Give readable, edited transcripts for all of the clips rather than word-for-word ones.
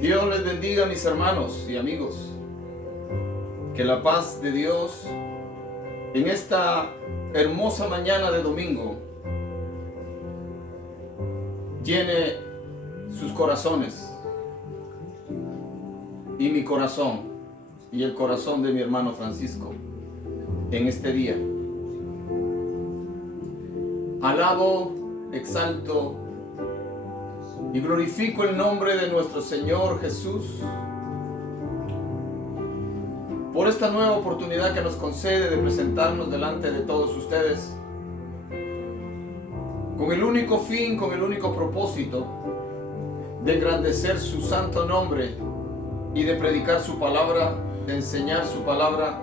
Dios les bendiga, mis hermanos y amigos. Que la paz de Dios en esta hermosa mañana de domingo llene sus corazones y mi corazón y el corazón de mi hermano Francisco en este día. Alabo, exalto y glorifico el nombre de nuestro Señor Jesús por esta nueva oportunidad que nos concede de presentarnos delante de todos ustedes con el único fin, con el único propósito de engrandecer su santo nombre y de predicar su palabra, de enseñar su palabra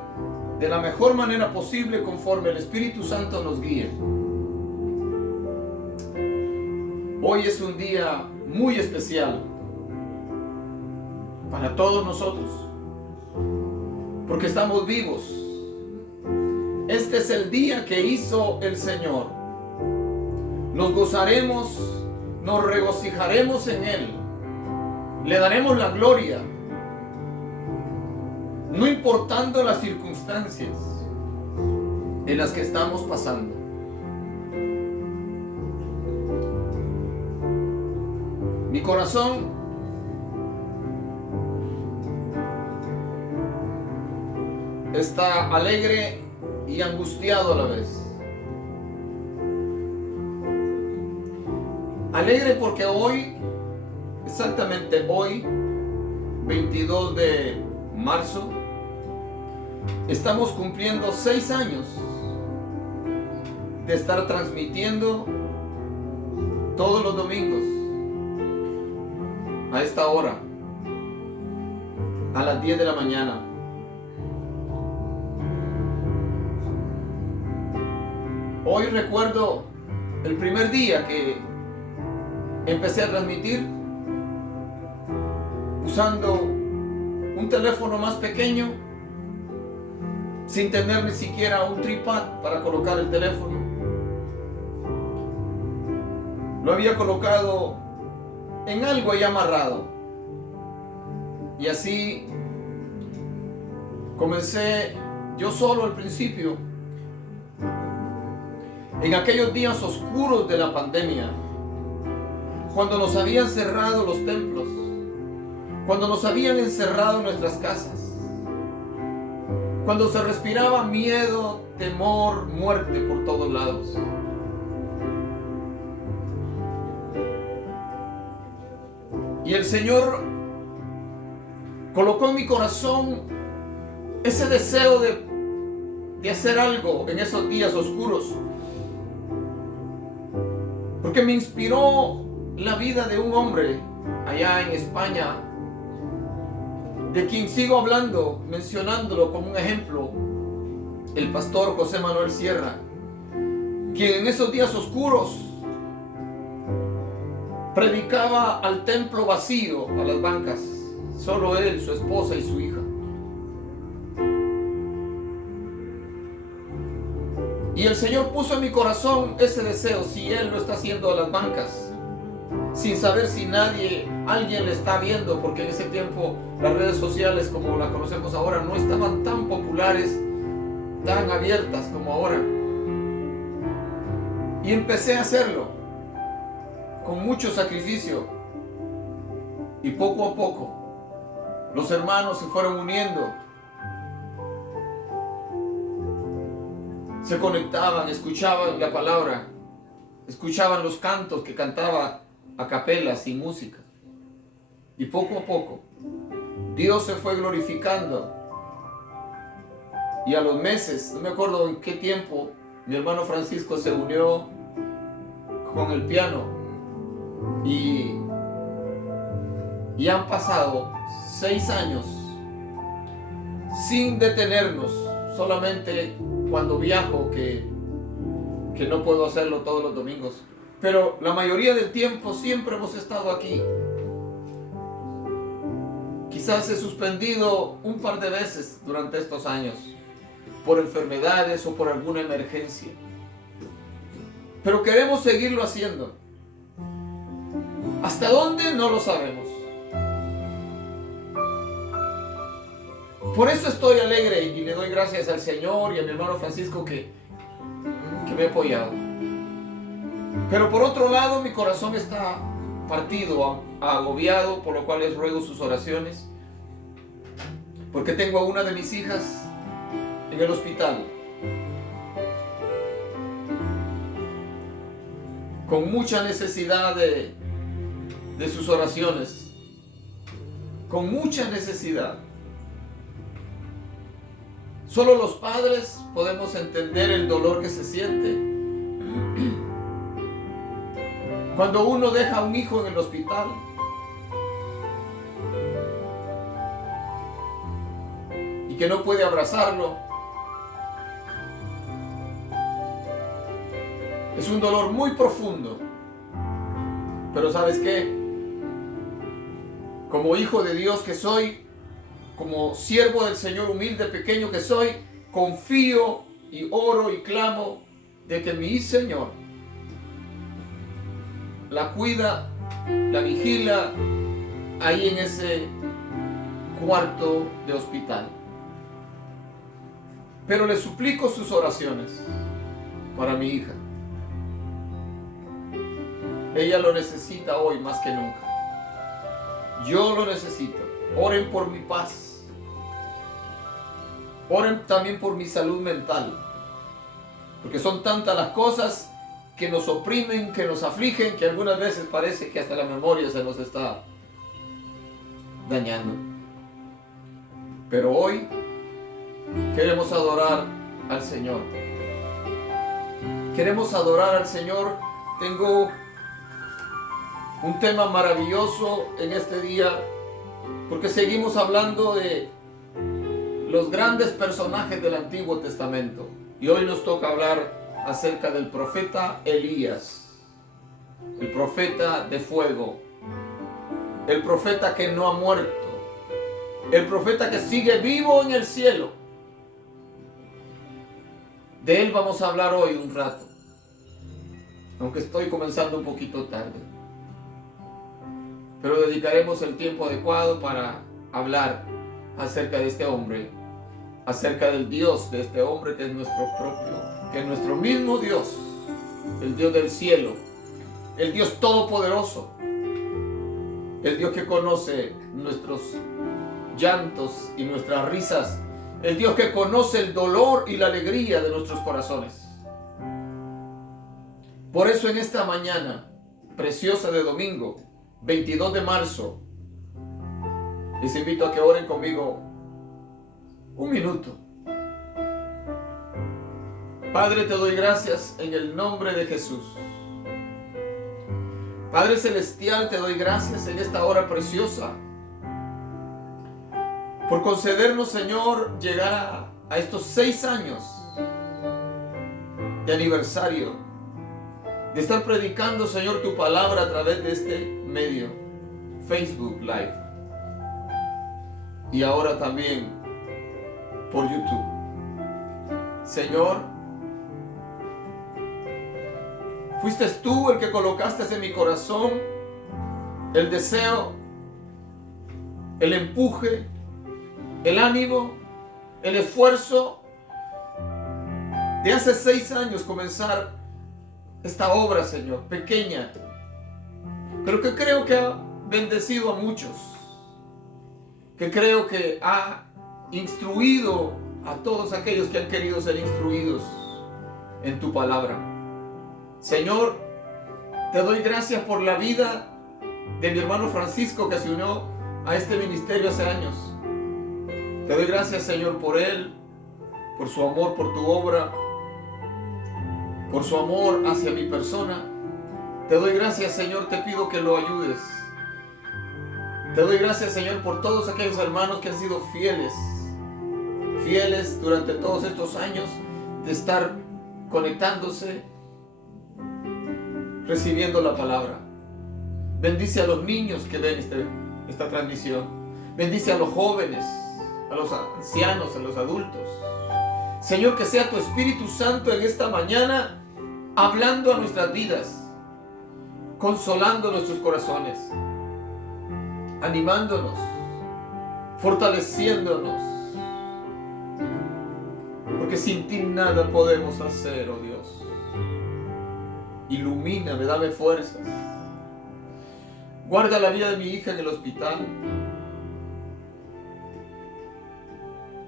de la mejor manera posible conforme el Espíritu Santo nos guíe. Hoy es un día muy especial para todos nosotros, porque estamos vivos. Este es el día que hizo el Señor. Nos gozaremos, nos regocijaremos en Él. Le daremos la gloria, no importando las circunstancias en las que estamos pasando. Mi corazón está alegre y angustiado a la vez. Alegre porque hoy, exactamente hoy, 22 de marzo, estamos cumpliendo 6 años de estar transmitiendo todos los domingos a esta hora, a las 10 de la mañana. Hoy recuerdo el primer día que empecé a transmitir usando un teléfono más pequeño, sin tener ni siquiera un tripod para colocar el teléfono. Lo había colocado en algo ahí amarrado. Y así comencé yo solo al principio. En aquellos días oscuros de la pandemia, cuando nos habían cerrado los templos, cuando nos habían encerrado en nuestras casas, cuando se respiraba miedo, temor, muerte por todos lados. Y el Señor colocó en mi corazón ese deseo de hacer algo en esos días oscuros. Porque me inspiró la vida de un hombre allá en España, de quien sigo hablando, mencionándolo como un ejemplo, el pastor José Manuel Sierra, quien en esos días oscuros predicaba al templo vacío, a las bancas, solo él, su esposa y su hija. Y el Señor puso en mi corazón ese deseo, si Él lo está haciendo a las bancas, sin saber si alguien le está viendo, porque en ese tiempo las redes sociales como las conocemos ahora no estaban tan populares, tan abiertas como ahora. Y empecé a hacerlo con mucho sacrificio, y poco a poco los hermanos se fueron uniendo, se conectaban, escuchaban la palabra, escuchaban los cantos que cantaba a capela, sin música. Y poco a poco Dios se fue glorificando. Y a los meses, no me acuerdo en qué tiempo, mi hermano Francisco se unió con el piano. Y han pasado 6 años sin detenernos, solamente cuando viajo que no puedo hacerlo todos los domingos, pero la mayoría del tiempo siempre hemos estado aquí. Quizás he suspendido un par de veces durante estos años por enfermedades o por alguna emergencia, pero queremos seguirlo haciendo. ¿Hasta dónde? No lo sabemos. Por eso estoy alegre y le doy gracias al Señor y a mi hermano Francisco que me ha apoyado. Pero por otro lado, mi corazón está partido, agobiado, por lo cual les ruego sus oraciones, porque tengo a una de mis hijas en el hospital, con mucha necesidad de sus oraciones, con mucha necesidad. Solo los padres podemos entender el dolor que se siente cuando uno deja a un hijo en el hospital. Y que no puede abrazarlo. Es un dolor muy profundo. Pero ¿sabes qué? Como hijo de Dios que soy, como siervo del Señor humilde, pequeño que soy, confío y oro y clamo de que mi Señor la cuida, la vigila ahí en ese cuarto de hospital. Pero le suplico sus oraciones para mi hija. Ella lo necesita hoy más que nunca. Yo lo necesito. Oren por mi paz. Oren también por mi salud mental. Porque son tantas las cosas que nos oprimen, que nos afligen, que algunas veces parece que hasta la memoria se nos está dañando. Pero hoy queremos adorar al Señor. Queremos adorar al Señor. Tengo un tema maravilloso en este día, porque seguimos hablando de los grandes personajes del Antiguo Testamento. Y hoy nos toca hablar acerca del profeta Elías, el profeta de fuego, el profeta que no ha muerto, el profeta que sigue vivo en el cielo. De él vamos a hablar hoy un rato, aunque estoy comenzando un poquito tarde. Pero dedicaremos el tiempo adecuado para hablar acerca de este hombre, acerca del Dios de este hombre que es nuestro propio, que es nuestro mismo Dios, el Dios del cielo, el Dios todopoderoso, el Dios que conoce nuestros llantos y nuestras risas, el Dios que conoce el dolor y la alegría de nuestros corazones. Por eso en esta mañana preciosa de domingo, 22 de marzo, les invito a que oren conmigo un minuto. Padre, te doy gracias en el nombre de Jesús. Padre Celestial, te doy gracias en esta hora preciosa por concedernos, Señor, llegar a estos 6 años de aniversario, de estar predicando, Señor, tu palabra a través de este medio, Facebook Live, y ahora también por YouTube. Señor, fuiste tú el que colocaste en mi corazón el deseo, el empuje, el ánimo, el esfuerzo de hace 6 años comenzar esta obra, Señor, pequeña, pero que creo que ha bendecido a muchos, que creo que ha instruido a todos aquellos que han querido ser instruidos en tu palabra. Señor, te doy gracias por la vida de mi hermano Francisco, que se unió a este ministerio hace años. Te doy gracias, Señor, por él, por su amor, por tu obra, por su amor hacia mi persona. Te doy gracias, Señor, te pido que lo ayudes. Te doy gracias, Señor, por todos aquellos hermanos que han sido fieles durante todos estos años de estar conectándose, recibiendo la palabra. Bendice a los niños que ven esta transmisión. Bendice a los jóvenes, a los ancianos, a los adultos. Señor, que sea tu Espíritu Santo en esta mañana hablando a nuestras vidas, consolando nuestros corazones, animándonos, fortaleciéndonos, porque sin ti nada podemos hacer, oh Dios. Ilumíname, dame fuerzas. Guarda la vida de mi hija en el hospital.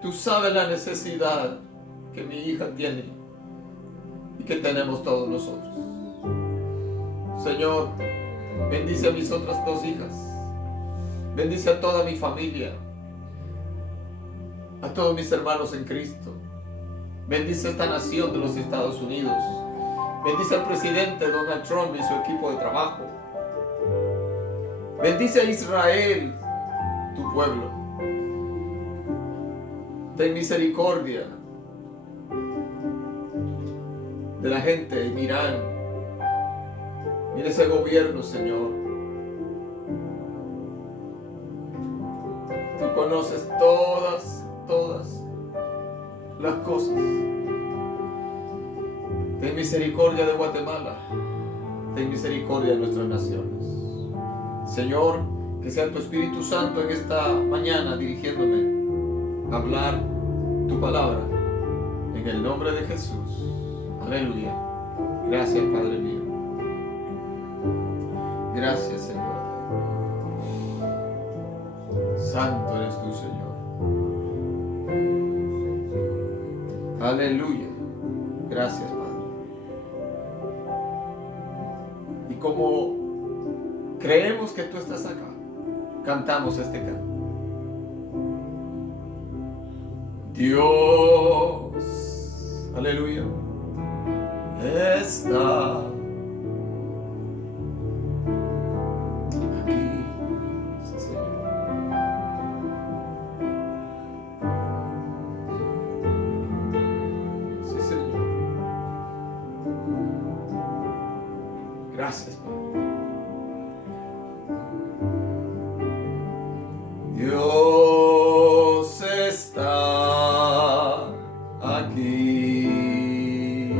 Tú sabes la necesidad que mi hija tiene y que tenemos todos nosotros. Señor, bendice a mis otras 2 hijas. Bendice a toda mi familia, a todos mis hermanos en Cristo. Bendice esta nación de los Estados Unidos. Bendice al presidente Donald Trump y su equipo de trabajo. Bendice a Israel, tu pueblo. Ten misericordia de la gente en Irán. Mira ese gobierno, Señor. Tú conoces todas las cosas. Ten misericordia de Guatemala. Ten misericordia de nuestras naciones. Señor, que sea tu Espíritu Santo en esta mañana dirigiéndome a hablar tu palabra. En el nombre de Jesús. Aleluya. Gracias, Padre mío. Gracias, Señor. Santo eres tú, Señor. Aleluya. Gracias, Padre. Y como creemos que tú estás acá, cantamos este canto. Dios, aleluya, está aquí. Sí, Señor. Sí, Señor. Gracias, Padre. Dios está aquí,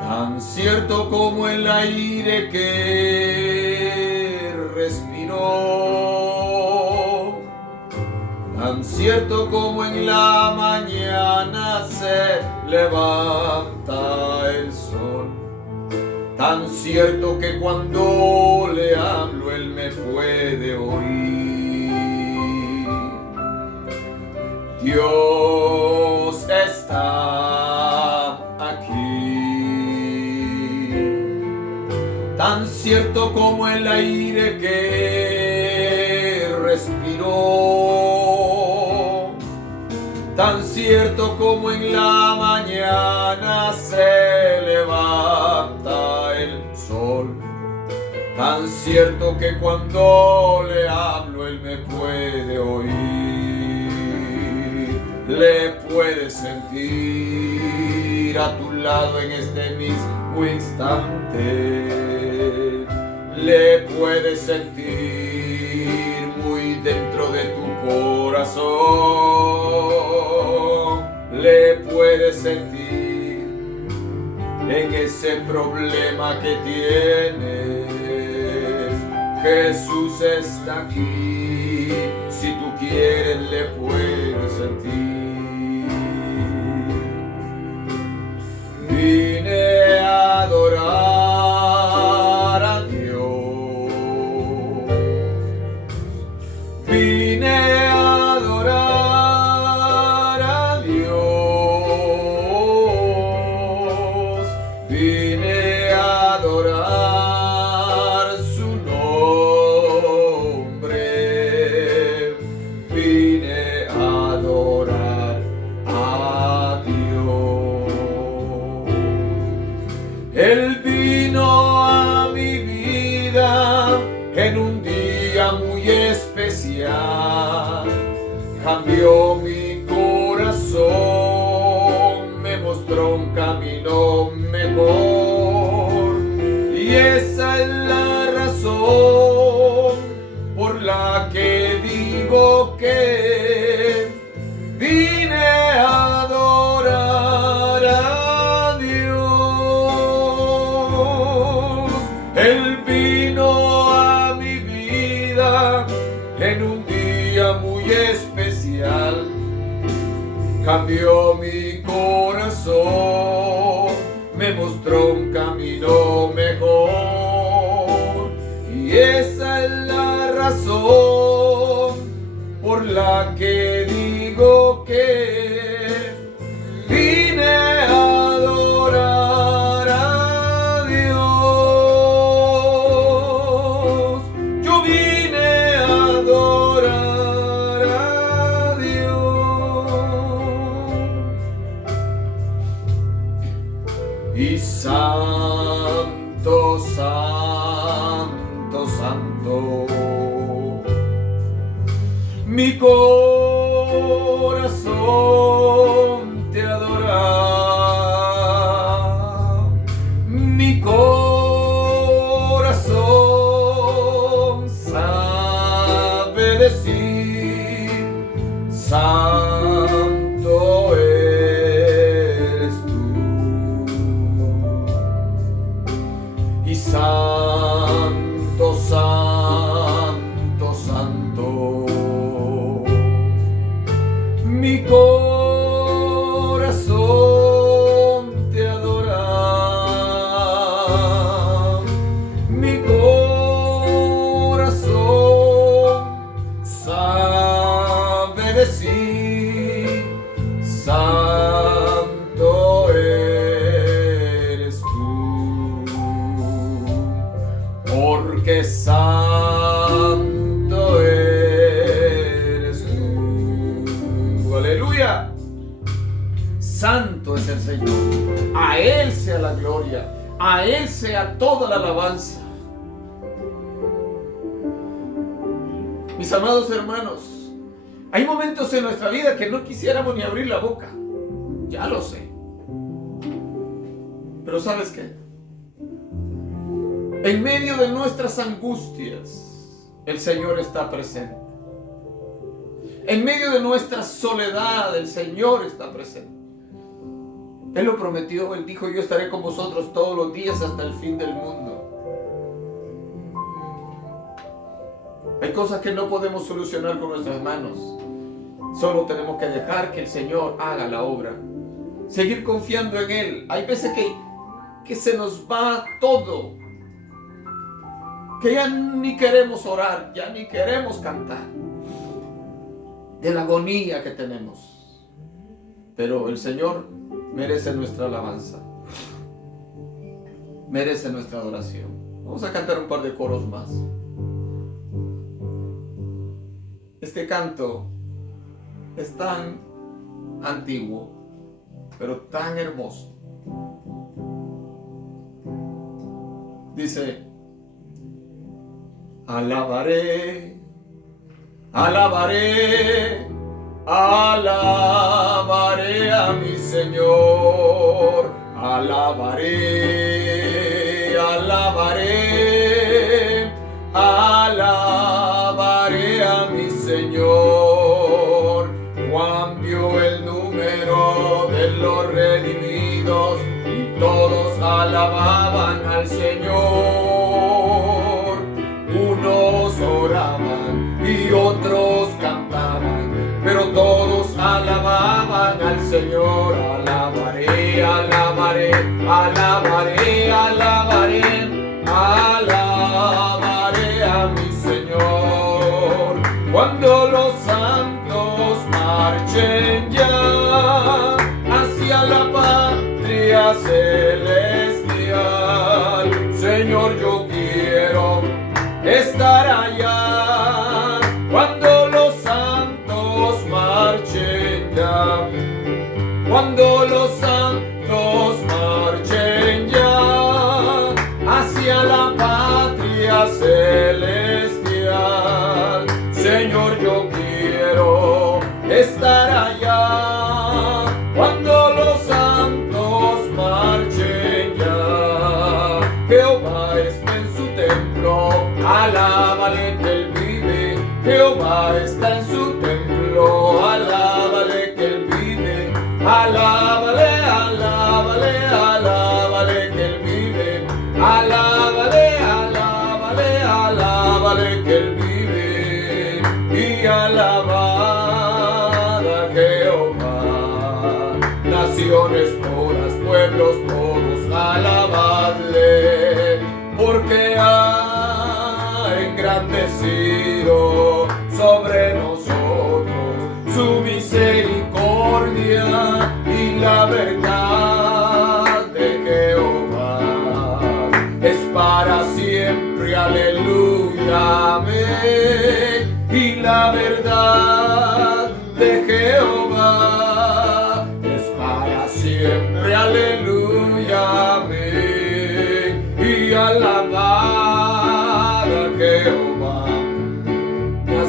tan cierto como el aire que respiró, tan cierto como en la mañana se levanta el sol, tan cierto que cuando le hablo él me puede oír. Dios está aquí, tan cierto como el aire que respiró, tan cierto como en la mañana se levanta el sol, tan cierto que cuando le hablo él me puede oír. Le puedes sentir a tu lado en este mismo instante. Le puedes sentir muy dentro de tu corazón. Le puedes sentir en ese problema que tienes. Jesús está aquí. Si tú quieres, le puedes sentir. Vine a adorar a Dios. Vine a adorar a Dios. Vine a adorar su nombre. Vine a adorar a Dios. Él vino a mi vida en un día muy especial. Cambió mi corazón, me mostró un camino mejor. Y esa es la razón por la que digo que vine a adorar a Dios. Él vino a mi vida en un día muy especial. cambió mi corazón, me mostró un camino mejor. Y esa es la razón por la que digo que vine a adorar a Dios. Yo vine a adorar a Dios. Y santo, santo, santo, mi corazón te adora, mi corazón sabe decir, santo eres tú. Y santo, santo, santo, mi corazón te adora, mi corazón sabe decir, santo eres tú, porque santo eres tú. Aleluya. Santo es el Señor. A Él sea la gloria. A Él sea toda la alabanza. Mis amados hermanos, hay momentos en nuestra vida que no quisiéramos ni abrir la boca. Ya lo sé. Pero ¿sabes qué? En medio de nuestras angustias, el Señor está presente. En medio de nuestra soledad, el Señor está presente. Él lo prometió, Él dijo, yo estaré con vosotros todos los días hasta el fin del mundo. Hay cosas que no podemos solucionar con nuestras manos. Solo tenemos que dejar que el Señor haga la obra. Seguir confiando en Él. Hay veces que se nos va todo. Que ya ni queremos orar, ya ni queremos cantar. De la agonía que tenemos. Pero el Señor merece nuestra alabanza. Merece nuestra adoración. Vamos a cantar un par de coros más. Este canto es tan antiguo, pero tan hermoso. Dice: alabaré, alabaré, alabaré a mi Señor. Alabaré, alabaré, alabaré a mi Señor. Juan vio el número de los redimidos y todos alababan al Señor. Unos oraban y otros cantaban, pero todos alababan al Señor. Alabaré, alabaré, alabaré, alabaré, alabaré a mi Señor. Cuando los santos marchen ya hacia la patria celestial, Señor, yo quiero estar allá. Cuando los santos marchen ya, cuando los santos marchen ya hacia la patria celestial, Señor, yo quiero estar allá. Cuando los santos marchen ya, Jehová está en su templo, alábale que Él vive. Jehová está en su templo, alábale que Él vive. Alábale, alábale, alábale que Él vive. Alábale, alábale, alábale que Él vive. Y alabad a Jehová.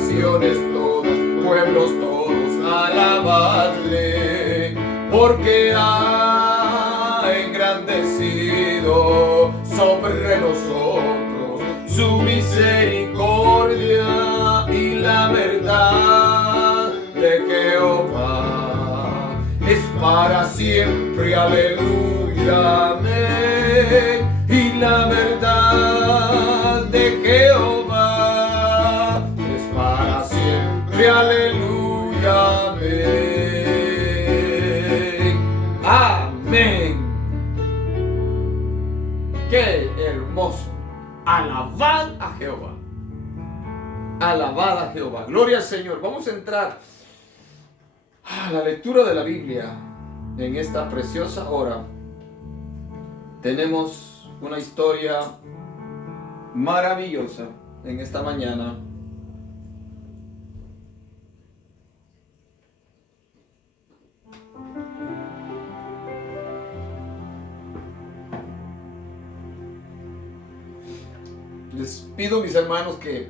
naciones todas, pueblos todos, alabadle, porque ha engrandecido sobre nosotros su misericordia y la verdad de Jehová es para siempre, aleluya, amén. Y la verdad de Jehová es para siempre, aleluya, amén. Amén. Qué hermoso. Alabad a Jehová. Alabad a Jehová. Gloria al Señor. Vamos a entrar a la lectura de la Biblia en esta preciosa hora. Tenemos una historia maravillosa en esta mañana. Les pido, mis hermanos, que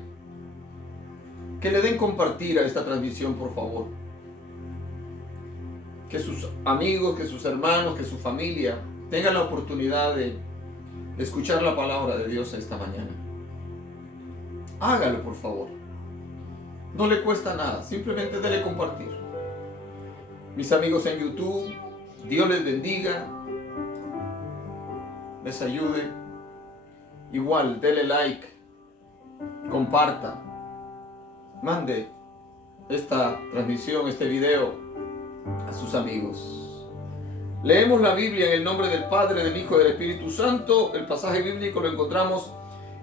le den compartir a esta transmisión, por favor. Que sus amigos, que sus hermanos, que su familia tengan la oportunidad de escuchar la palabra de Dios esta mañana. Hágalo, por favor. No le cuesta nada, simplemente dele compartir. Mis amigos en YouTube, Dios les bendiga, les ayude. Igual, dele like, comparta, mande esta transmisión, este video a sus amigos. Leemos la Biblia en el nombre del Padre, del Hijo y del Espíritu Santo. El pasaje bíblico lo encontramos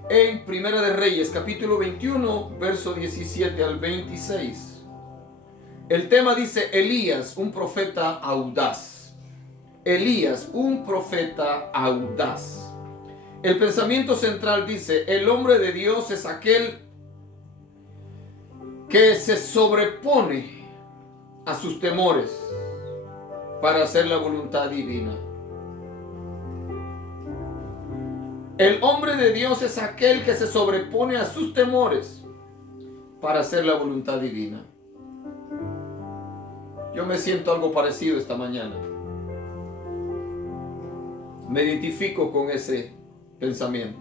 en Primera de Reyes, capítulo 21, verso 17 al 26. El tema dice: Elías, un profeta audaz. Elías, un profeta audaz. El pensamiento central dice: el hombre de Dios es aquel que se sobrepone a sus temores para hacer la voluntad divina. El hombre de Dios es aquel que se sobrepone a sus temores para hacer la voluntad divina. Yo me siento algo parecido esta mañana. Me identifico con ese pensamiento.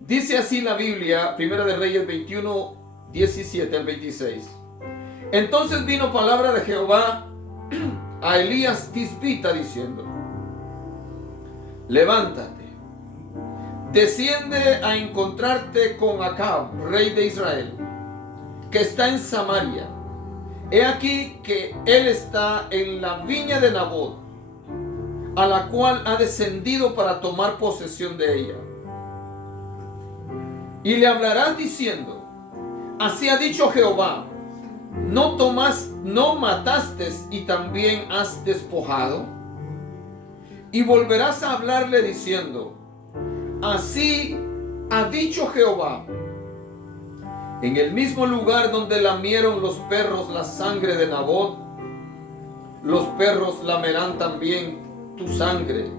Dice así la Biblia, Primera de Reyes 21, 17 al 26. Entonces vino palabra de Jehová a Elías Tisbita diciendo: levántate, desciende a encontrarte con Acab, rey de Israel, que está en Samaria. He aquí que él está en la viña de Nabot, a la cual ha descendido para tomar posesión de ella. Y le hablarás diciendo: así ha dicho Jehová, no mataste y también has despojado. Y volverás a hablarle diciendo: así ha dicho Jehová, en el mismo lugar donde lamieron los perros la sangre de Nabot, los perros lamerán también tu sangre,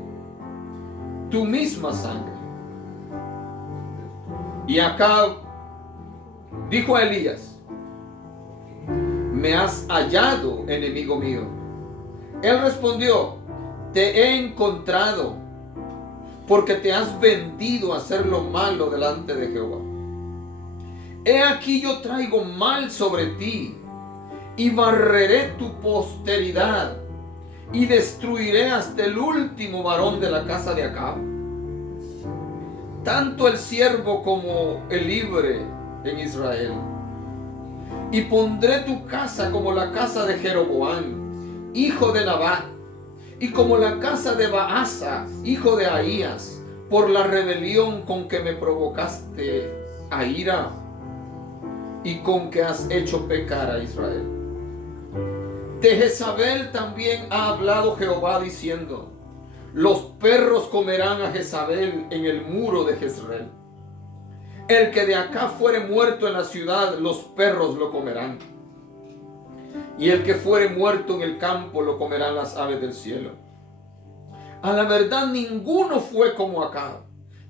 tu misma sangre. Y Acab dijo a Elías: me has hallado, enemigo mío. Él respondió: te he encontrado, porque te has vendido a hacer lo malo delante de Jehová. He aquí yo traigo mal sobre ti, y barreré tu posteridad, y destruiré hasta el último varón de la casa de Acab, tanto el siervo como el libre en Israel. Y pondré tu casa como la casa de Jeroboam, hijo de Nabat, y como la casa de Baasa, hijo de Ahías, por la rebelión con que me provocaste a ira y con que has hecho pecar a Israel. De Jezabel también ha hablado Jehová diciendo: los perros comerán a Jezabel en el muro de Jezreel. El que de acá fuere muerto en la ciudad, los perros lo comerán. Y el que fuere muerto en el campo, lo comerán las aves del cielo. A la verdad, ninguno fue como Acab,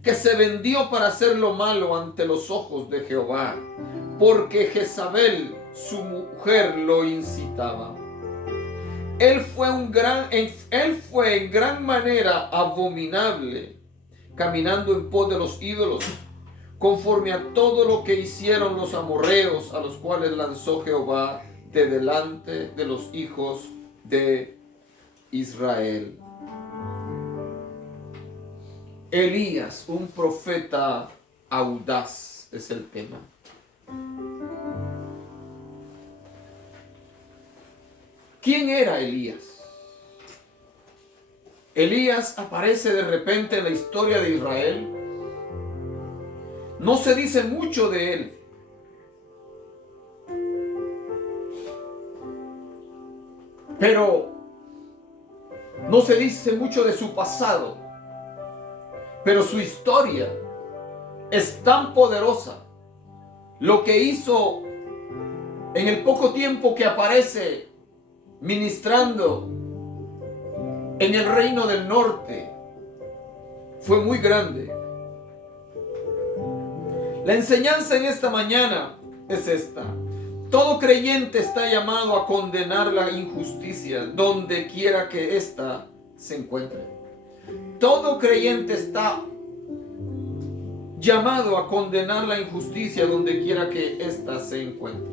que se vendió para hacer lo malo ante los ojos de Jehová, porque Jezabel, su mujer, lo incitaba. Él fue en gran manera abominable, caminando en pos de los ídolos, conforme a todo lo que hicieron los amorreos, a los cuales lanzó Jehová de delante de los hijos de Israel. Elías, un profeta audaz, es el tema. ¿Quién era Elías? Elías aparece de repente en la historia de Israel. No se dice mucho de él. Pero no se dice mucho de su pasado. Pero su historia es tan poderosa. Lo que hizo en el poco tiempo que aparece ministrando en el reino del norte fue muy grande. La enseñanza en esta mañana es esta: todo creyente está llamado a condenar la injusticia donde quiera que ésta se encuentre. Todo creyente está llamado a condenar la injusticia donde quiera que ésta se encuentre.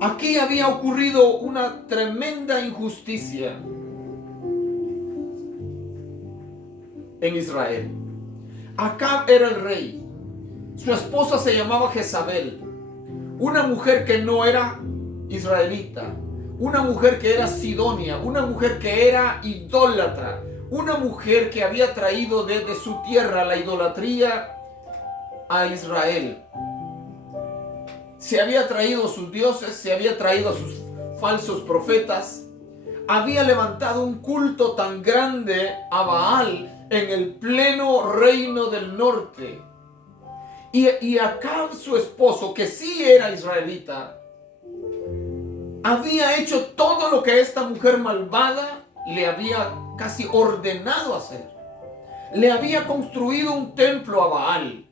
Aquí había ocurrido una tremenda injusticia en Israel. Acab era el rey. Su esposa se llamaba Jezabel, una mujer que no era israelita, una mujer que era sidonia, una mujer que era idólatra, una mujer que había traído desde su tierra la idolatría a Israel. Se había traído a sus dioses, se había traído a sus falsos profetas, había levantado un culto tan grande a Baal en el pleno reino del norte. Y Acab, su esposo, que sí era israelita, había hecho todo lo que esta mujer malvada le había casi ordenado hacer. Le había construido un templo a Baal.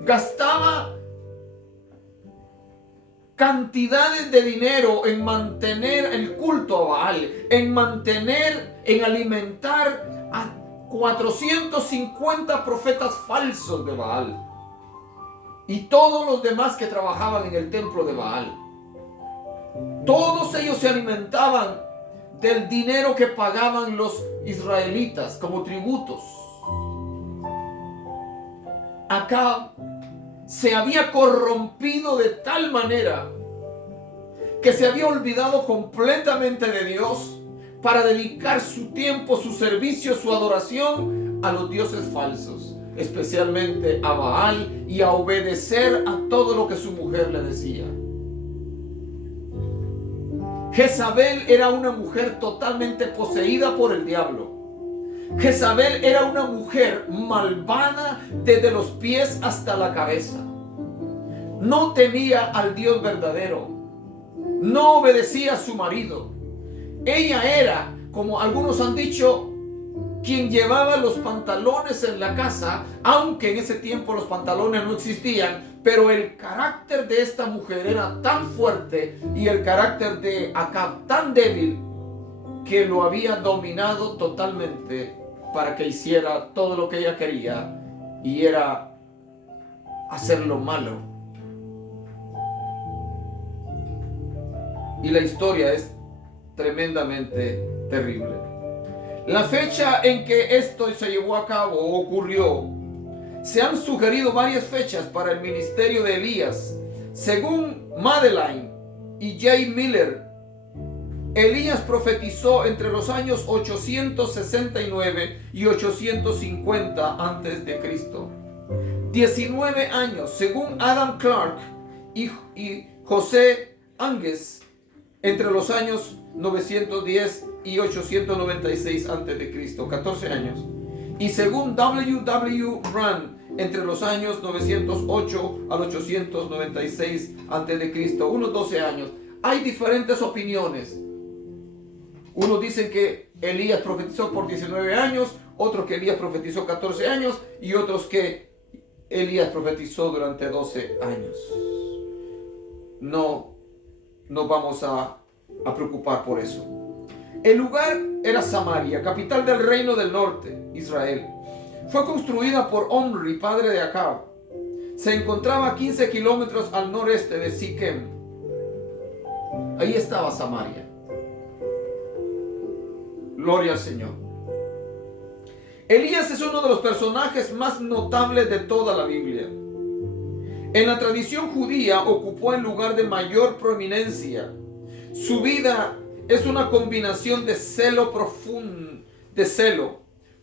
Gastaba cantidades de dinero en mantener el culto a Baal, en alimentar a 450 profetas falsos de Baal y todos los demás que trabajaban en el templo de Baal. Todos ellos se alimentaban del dinero que pagaban los israelitas como tributos. Acab se había corrompido de tal manera que se había olvidado completamente de Dios para dedicar su tiempo, su servicio, su adoración a los dioses falsos, especialmente a Baal, y a obedecer a todo lo que su mujer le decía. Jezabel era una mujer totalmente poseída por el diablo. Jezabel era una mujer malvada desde los pies hasta la cabeza. No temía al Dios verdadero. No obedecía a su marido. Ella era, como algunos han dicho, quien llevaba los pantalones en la casa, aunque en ese tiempo los pantalones no existían, pero el carácter de esta mujer era tan fuerte y el carácter de Acab tan débil que lo había dominado totalmente para que hiciera todo lo que ella quería, y era hacer lo malo. Y la historia es tremendamente terrible. La fecha en que esto se llevó a cabo o ocurrió, se han sugerido varias fechas para el ministerio de Elías. Según Madeline y J. Miller, Elías profetizó entre los años 869 y 850 antes de Cristo. 19 años, según Adam Clark y José Anges, entre los años 910 y 896 antes de Cristo, 14 años. Y según W. Rand, entre los años 908 al 896 antes de Cristo, unos 12 años. Hay diferentes opiniones. Unos dicen que Elías profetizó por 19 años, otros que Elías profetizó 14 años y otros que Elías profetizó durante 12 años. No nos vamos a preocupar por eso. El lugar era Samaria, capital del reino del norte, Israel. Fue construida por Omri, padre de Acab. Se encontraba a 15 kilómetros al noreste de Siquem. Ahí estaba Samaria. Gloria al Señor. Elías es uno de los personajes más notables de toda la Biblia. En la tradición judía ocupó el lugar de mayor prominencia. Su vida es una combinación de celo,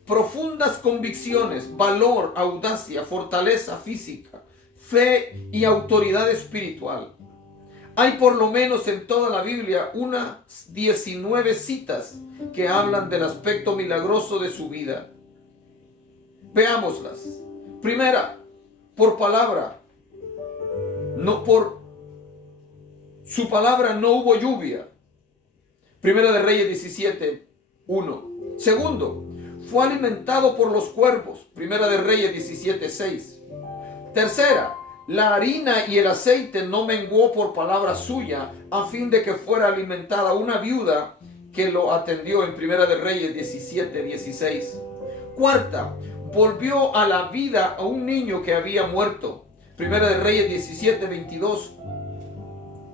profundas convicciones, valor, audacia, fortaleza física, fe y autoridad espiritual. Hay por lo menos en toda la Biblia unas 19 citas que hablan del aspecto milagroso de su vida. Veámoslas. Primera, por palabra. No por su palabra no hubo lluvia. Primera de Reyes 17, 1. Segundo, fue alimentado por los cuervos. Primera de Reyes 17, 6. Tercera, la harina y el aceite no menguó por palabra suya, a fin de que fuera alimentada una viuda que lo atendió en Primera de Reyes 17, 16. Cuarta, volvió a la vida a un niño que había muerto. Primera de Reyes 17, 22.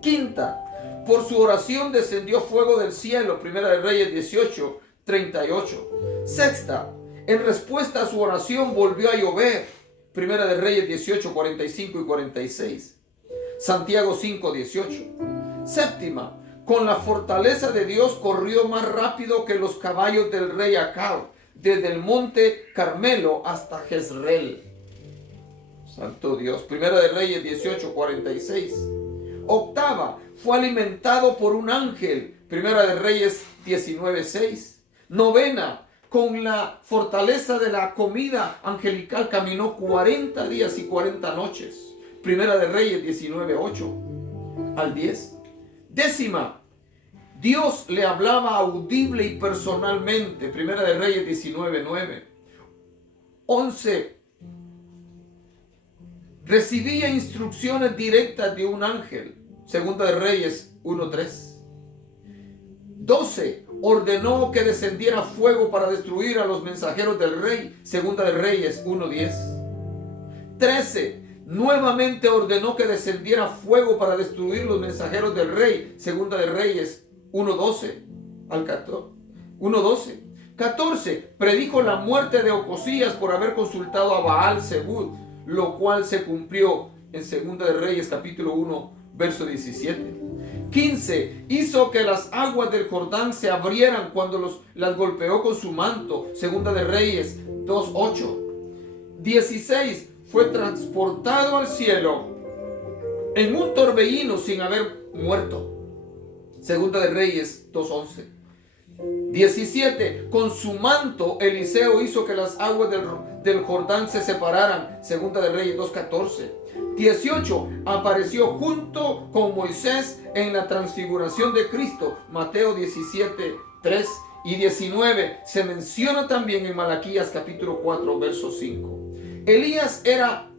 Quinta, por su oración descendió fuego del cielo. Primera de Reyes 18, 38. Sexta, en respuesta a su oración volvió a llover. Primera de Reyes 18, 45 y 46. Santiago 5, 18. Séptima, con la fortaleza de Dios corrió más rápido que los caballos del rey Acab, desde el monte Carmelo hasta Jezreel. Santo Dios. Primera de Reyes 18, 46. Octava, fue alimentado por un ángel. Primera de Reyes 19, 6. Novena, con la fortaleza de la comida angelical caminó 40 días y 40 noches. Primera de Reyes 19, 8 al 10. Décima, Dios le hablaba audible y personalmente. Primera de Reyes 19, 9. 11. Recibía instrucciones directas de un ángel. Segunda de Reyes 1, 3. 12. Ordenó que descendiera fuego para destruir a los mensajeros del rey. Segunda de Reyes 1, 10. 13. Nuevamente ordenó que descendiera fuego para destruir los mensajeros del rey. Segunda de Reyes 1:12 al 1:12. 14. Predijo la muerte de Ocosías por haber consultado a Baal Zebud, lo cual se cumplió en Segunda de Reyes capítulo 1, verso 17. 15. Hizo que las aguas del Jordán se abrieran cuando las golpeó con su manto. Segunda de Reyes 2:8. 16. Fue transportado al cielo en un torbellino sin haber muerto. Segunda de Reyes 2:11. 17. Con su manto Eliseo hizo que las aguas del Jordán se separaran. Segunda de Reyes 2:14. 18. Apareció junto con Moisés en la transfiguración de Cristo. Mateo 17:3 y 19. Se menciona también en Malaquías capítulo 4, verso 5. Elías era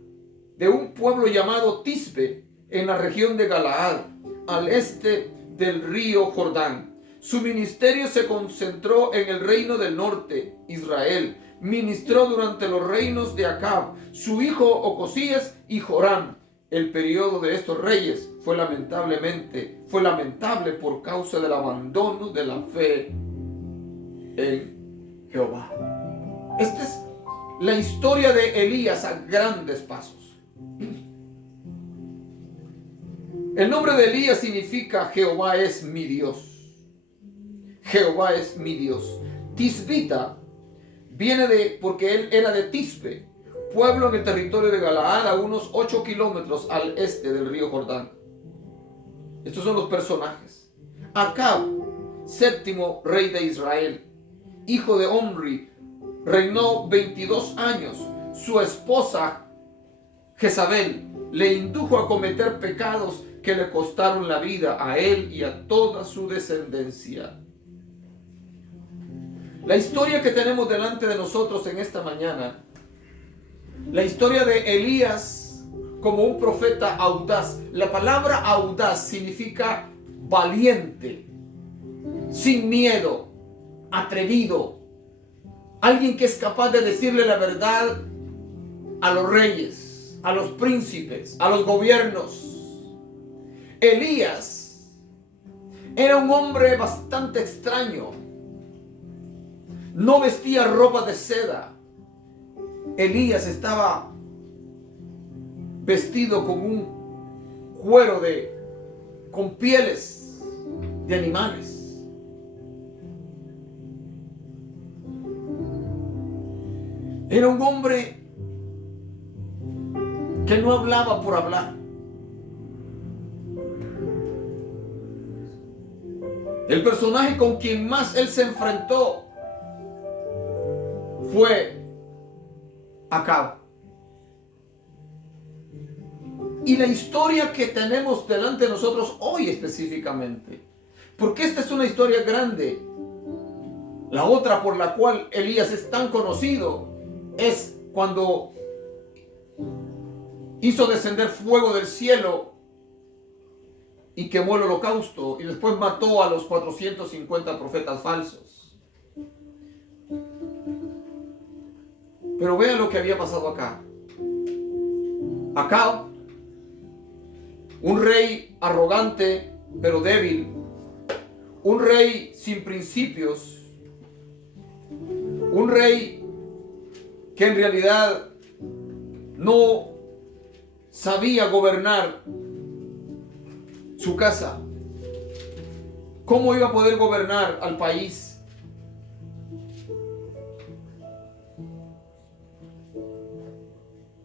de un pueblo llamado Tisbe, en la región de Galaad, al este del río Jordán. Su ministerio se concentró en el reino del norte, Israel. Ministró durante los reinos de Acab, su hijo Ocosías y Joram. El periodo de estos reyes fue lamentable por causa del abandono de la fe en Jehová. Esta es la historia de Elías a grandes pasos. El nombre de Elías significa Jehová es mi Dios. Jehová es mi Dios. Tisbita viene porque él era de Tisbe, pueblo en el territorio de Galaad, a unos 8 kilómetros al este del río Jordán. Estos son los personajes. Acab, séptimo rey de Israel, hijo de Omri, reinó 22 años. Su esposa Jezabel le indujo a cometer pecados que le costaron la vida a él y a toda su descendencia. La historia que tenemos delante de nosotros en esta mañana La historia de Elías como un profeta audaz. La palabra audaz significa valiente, sin miedo, atrevido. Alguien que es capaz de decirle la verdad a los reyes, a los príncipes, a los gobiernos. Elías era un hombre bastante extraño. No vestía ropa de seda. Elías estaba vestido con un cuero con pieles de animales. Era un hombre que no hablaba por hablar. El personaje con quien más él se enfrentó fue Acab. Y la historia que tenemos delante de nosotros hoy específicamente, porque esta es una historia grande. La otra por la cual Elías es tan conocido es cuando hizo descender fuego del cielo y quemó el holocausto y después mató a los 450 profetas falsos. Pero vean lo que había pasado acá. Acab, un rey arrogante pero débil, un rey sin principios, un rey que en realidad no sabía gobernar su casa. ¿Cómo iba a poder gobernar al país?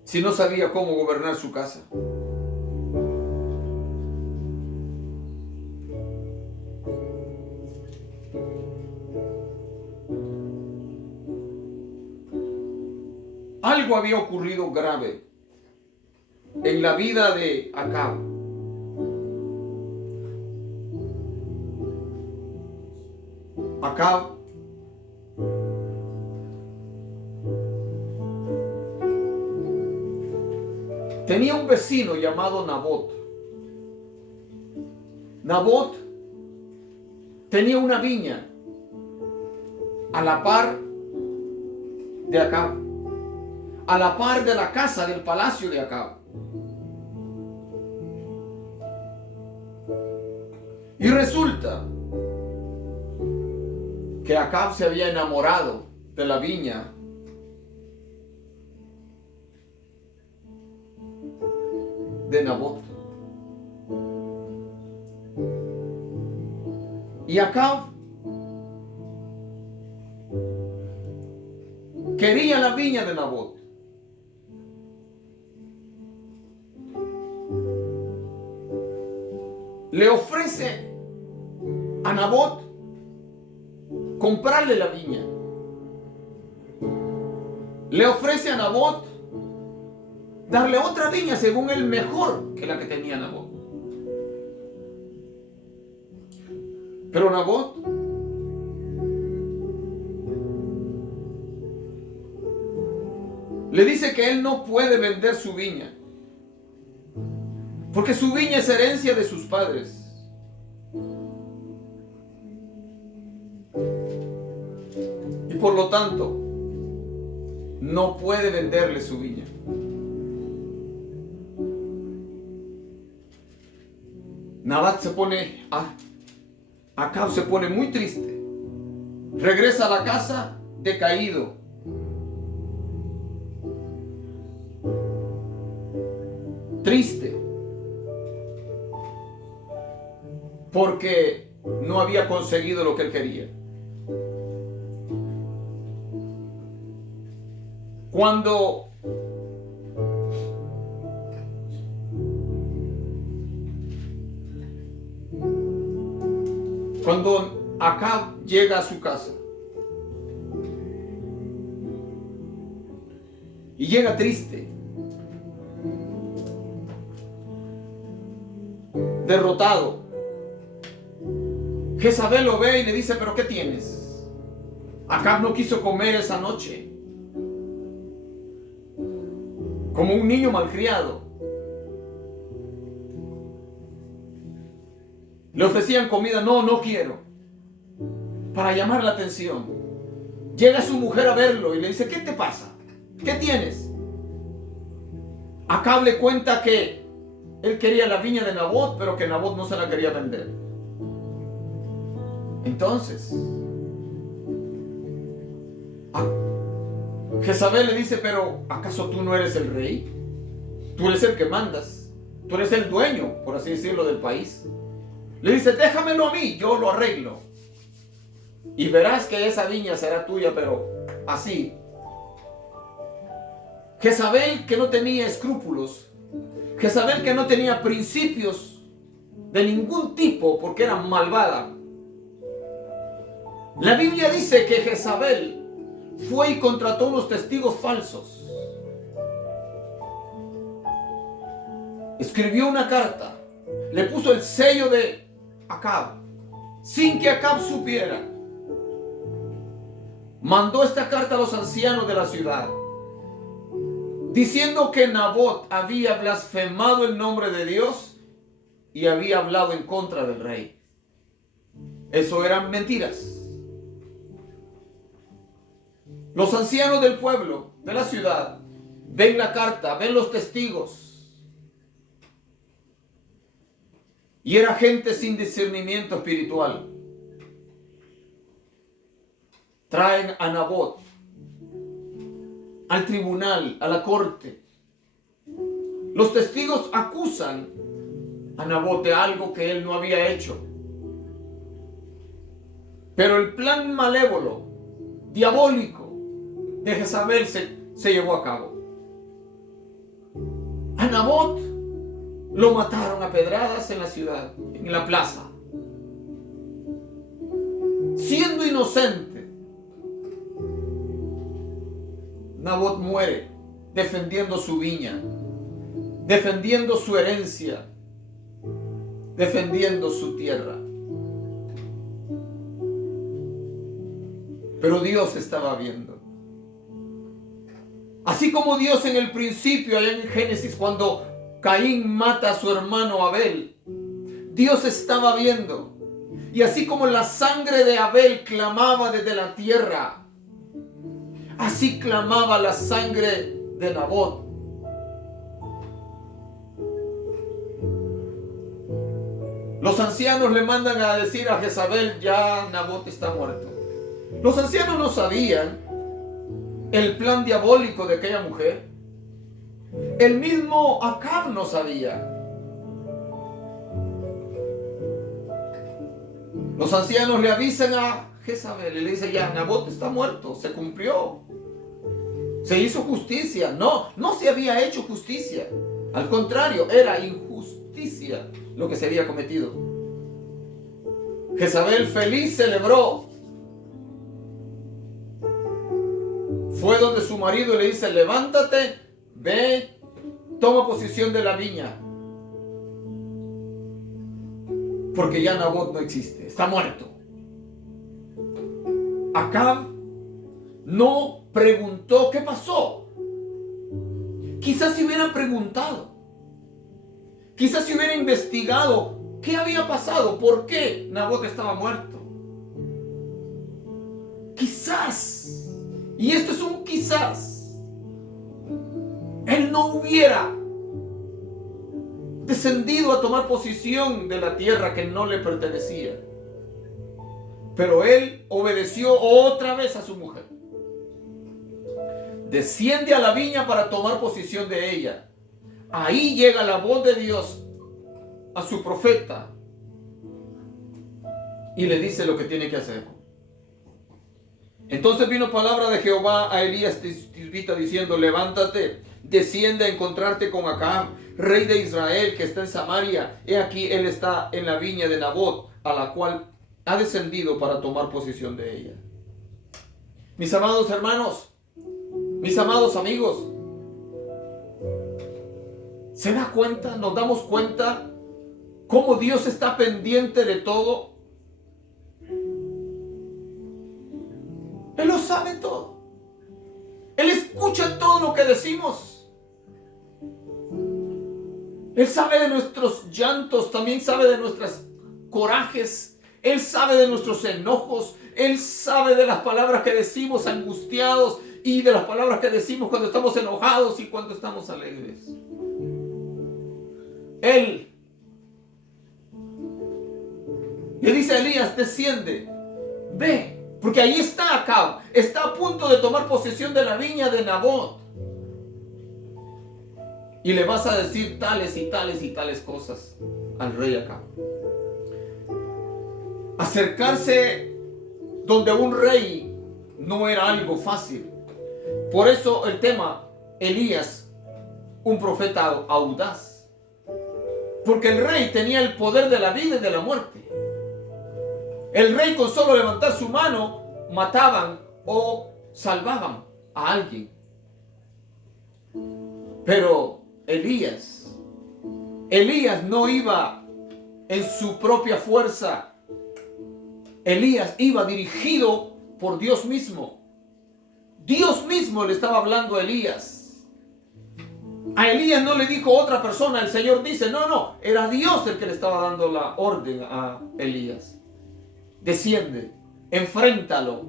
Si no sabía cómo gobernar su casa. Algo había ocurrido grave en la vida de Acab. Acab tenía un vecino llamado Nabot. Nabot tenía una viña a la par de Acab, a la par de la casa del palacio de Acab. Y resulta que Acab se había enamorado de la viña de Nabot. Y Acab quería la viña de Nabot. Le ofrece a Nabot comprarle la viña. Le ofrece a Nabot darle otra viña según él mejor que la que tenía Nabot. Pero Nabot le dice que él no puede vender su viña, porque su viña es herencia de sus padres. Y por lo tanto, no puede venderle su viña. Nabot Acab se pone muy triste. Regresa a la casa decaído. Triste. Porque no había conseguido lo que él quería. Cuando Acab llega a su casa y llega triste, derrotado, Jezabel lo ve y le dice: ¿pero qué tienes? Acab no quiso comer esa noche. como un niño malcriado. Le ofrecían comida, no, no quiero, para llamar la atención. Llega su mujer a verlo y le dice, ¿qué te pasa? ¿Qué tienes? Acab le cuenta que él quería la viña de Nabot, pero que Nabot no se la quería vender. Entonces, Jezabel le dice, pero ¿acaso tú no eres el rey? Tú eres el que mandas. Tú eres el dueño, por así decirlo, del país. Le dice, déjamelo a mí, yo lo arreglo. Y verás que esa viña será tuya, pero así. Jezabel, que no tenía escrúpulos. Jezabel, que no tenía principios de ningún tipo, porque era malvada. La Biblia dice que Jezabel fue y contrató unos testigos falsos. Escribió una carta. Le puso el sello de Acab, sin que Acab supiera. Mandó esta carta a los ancianos de la ciudad, diciendo que Nabot había blasfemado el nombre de Dios y había hablado en contra del rey. Eso eran mentiras. Los ancianos del pueblo, de la ciudad, ven la carta, ven los testigos. Y era gente sin discernimiento espiritual. Traen a Nabot al tribunal, a la corte. Los testigos acusan a Nabot de algo que él no había hecho. Pero el plan malévolo, diabólico de Jezabel se llevó a cabo. A Nabot lo mataron a pedradas en la ciudad, en la plaza. Siendo inocente, Nabot muere defendiendo su viña, defendiendo su herencia, defendiendo su tierra. Pero Dios estaba viendo. Así como Dios en el principio, allá en Génesis, cuando Caín mata a su hermano Abel, Dios estaba viendo. Y así como la sangre de Abel clamaba desde la tierra, así clamaba la sangre de Nabot. Los ancianos le mandan a decir a Jezabel, ya Nabot está muerto. Los ancianos no sabían el plan diabólico de aquella mujer. El mismo Acab no sabía. Los ancianos le avisan a Jezabel y le dicen, ya Nabot está muerto, se cumplió. Se hizo justicia. No, no se había hecho justicia. Al contrario, era injusticia lo que se había cometido. Jezabel feliz celebró. Fue donde su marido le dice, levántate, ve, toma posesión de la viña. Porque ya Nabot no existe, está muerto. Acab no preguntó qué pasó. Quizás si hubiera preguntado, quizás si hubiera investigado qué había pasado, por qué Nabot estaba muerto. Quizás, y esto es un quizás, él no hubiera descendido a tomar posesión de la tierra que no le pertenecía. Pero él obedeció otra vez a su mujer. Desciende a la viña para tomar posesión de ella. Ahí llega la voz de Dios a su profeta y le dice lo que tiene que hacer. Entonces vino palabra de Jehová a Elías Tisbita diciendo, levántate, desciende a encontrarte con Acab, rey de Israel, que está en Samaria. He aquí, él está en la viña de Nabot, a la cual ha descendido para tomar posesión de ella. Mis amados hermanos, mis amados amigos, ¿se da cuenta? ¿Nos damos cuenta cómo Dios está pendiente de todo? Él lo sabe todo. Él escucha todo lo que decimos. Él sabe de nuestros llantos, también sabe de nuestros corajes. Él sabe de nuestros enojos. Él sabe de las palabras que decimos angustiados y de las palabras que decimos cuando estamos enojados y cuando estamos alegres. Él le dice a Elías, desciende, ve, porque ahí está Acab, está a punto de tomar posesión de la viña de Nabot. Y le vas a decir tales y tales y tales cosas al rey Acab. Acercarse donde un rey no era algo fácil. Por eso el tema, Elías, un profeta audaz. Porque el rey tenía el poder de la vida y de la muerte. El rey con solo levantar su mano mataban o salvaban a alguien. Pero Elías no iba en su propia fuerza. Elías iba dirigido por Dios mismo. Dios mismo le estaba hablando a Elías. A Elías no le dijo otra persona, el Señor dice, no, era Dios el que le estaba dando la orden a Elías. Desciende, enfréntalo,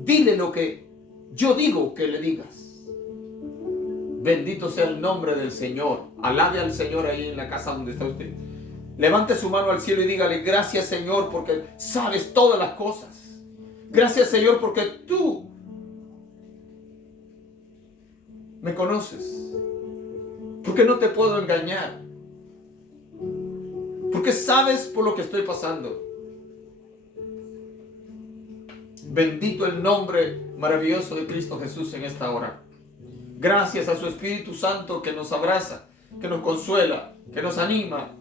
dile lo que yo digo que le digas. Bendito sea el nombre del Señor. Alabe al Señor ahí en la casa donde está usted. Levante su mano al cielo y dígale, gracias Señor porque sabes todas las cosas. Gracias Señor porque tú me conoces. Porque no te puedo engañar. Porque sabes por lo que estoy pasando. Bendito el nombre maravilloso de Cristo Jesús en esta hora. Gracias a su Espíritu Santo que nos abraza, que nos consuela, que nos anima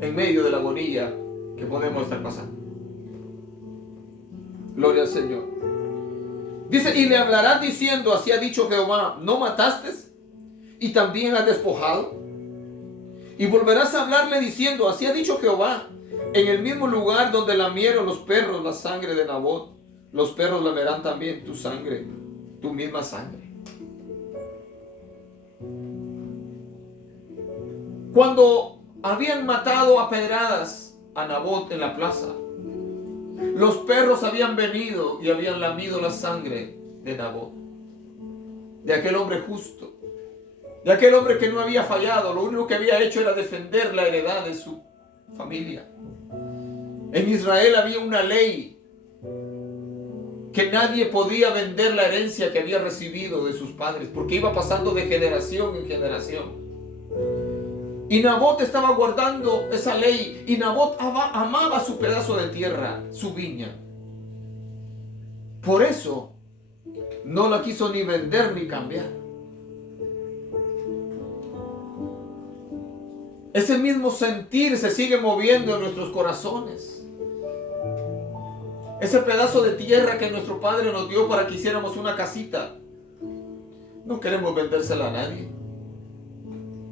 en medio de la agonía que podemos estar pasando. Gloria al Señor. Dice, y le hablarás diciendo, así ha dicho Jehová, ¿no mataste? Y también has despojado. Y volverás a hablarle diciendo, así ha dicho Jehová, en el mismo lugar donde lamieron los perros la sangre de Nabot, los perros lamerán también tu sangre, tu misma sangre. Cuando habían matado a pedradas a Nabot en la plaza, los perros habían venido y habían lamido la sangre de Nabot, de aquel hombre justo, de aquel hombre que no había fallado. Lo único que había hecho era defender la heredad de su familia. En Israel había una ley que nadie podía vender la herencia que había recibido de sus padres, porque iba pasando de generación en generación. Y Nabot estaba guardando esa ley, y Nabot amaba su pedazo de tierra, su viña. Por eso no la quiso ni vender ni cambiar. Ese mismo sentir se sigue moviendo en nuestros corazones. Ese pedazo de tierra que nuestro Padre nos dio para que hiciéramos una casita, no queremos vendérsela a nadie.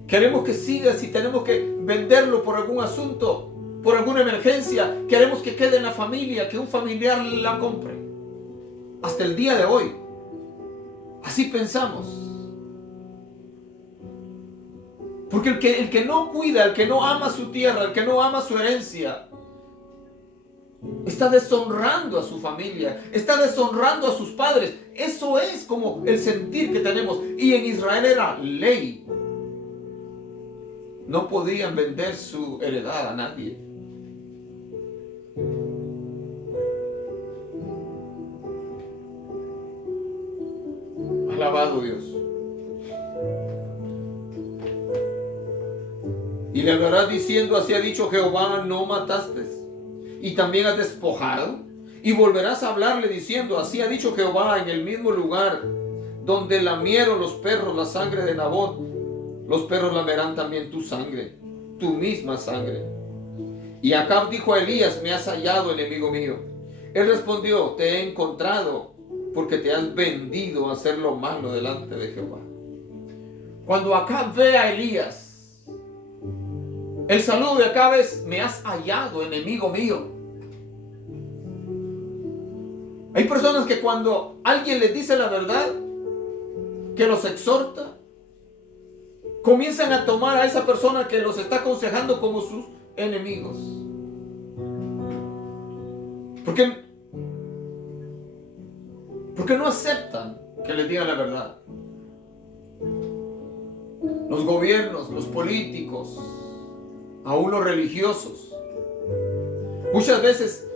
Queremos que siga. Si tenemos que venderlo por algún asunto, por alguna emergencia, queremos que quede en la familia, que un familiar la compre. Hasta el día de hoy, así pensamos. Porque el que no cuida, el que no ama su tierra, el que no ama su herencia, está deshonrando a su familia, está deshonrando a sus padres. Eso es como el sentir que tenemos. Y en Israel era ley. No podían vender su heredad a nadie. Alabado Dios. Y le hablarás diciendo, así ha dicho Jehová, no mataste, y también has despojado. Y volverás a hablarle diciendo, así ha dicho Jehová, en el mismo lugar donde lamieron los perros la sangre de Nabot, los perros lamerán también tu sangre, tu misma sangre. Y Acab dijo a Elías, me has hallado, enemigo mío. Él respondió, te he encontrado, porque te has vendido a hacer lo malo delante de Jehová. Cuando Acab ve a Elías, el saludo de Acab es, me has hallado, enemigo mío. Hay personas que cuando alguien les dice la verdad, que los exhorta, comienzan a tomar a esa persona que los está aconsejando como sus enemigos. Porque no aceptan que les digan la verdad. Los gobiernos, los políticos, aún los religiosos, muchas veces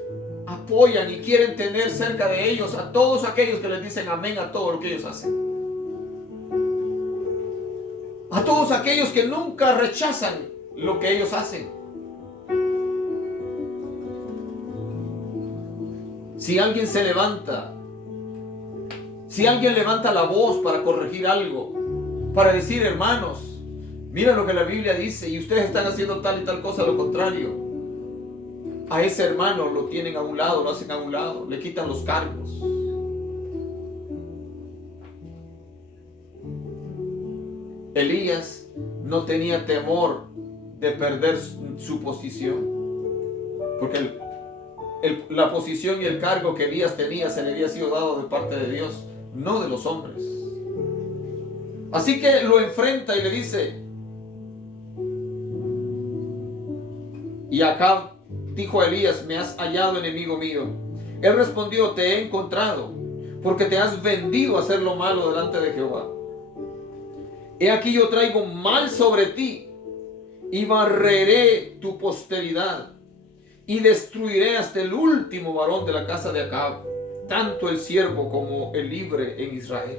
apoyan y quieren tener cerca de ellos a todos aquellos que les dicen amén a todo lo que ellos hacen. A todos aquellos que nunca rechazan lo que ellos hacen. Si alguien se levanta, si alguien levanta la voz para corregir algo, para decir, hermanos, mira lo que la Biblia dice y ustedes están haciendo tal y tal cosa, lo contrario, a ese hermano lo tienen a un lado, lo hacen a un lado, le quitan los cargos. Elías no tenía temor de perder su posición, porque la posición y el cargo que Elías tenía se le había sido dado de parte de Dios, no de los hombres. Así que lo enfrenta y le dice, y Acab dijo a Elías, me has hallado, enemigo mío. Él respondió, te he encontrado, porque te has vendido a hacer lo malo delante de Jehová. He aquí yo traigo mal sobre ti, y barreré tu posteridad, y destruiré hasta el último varón de la casa de Acab, tanto el siervo como el libre en Israel.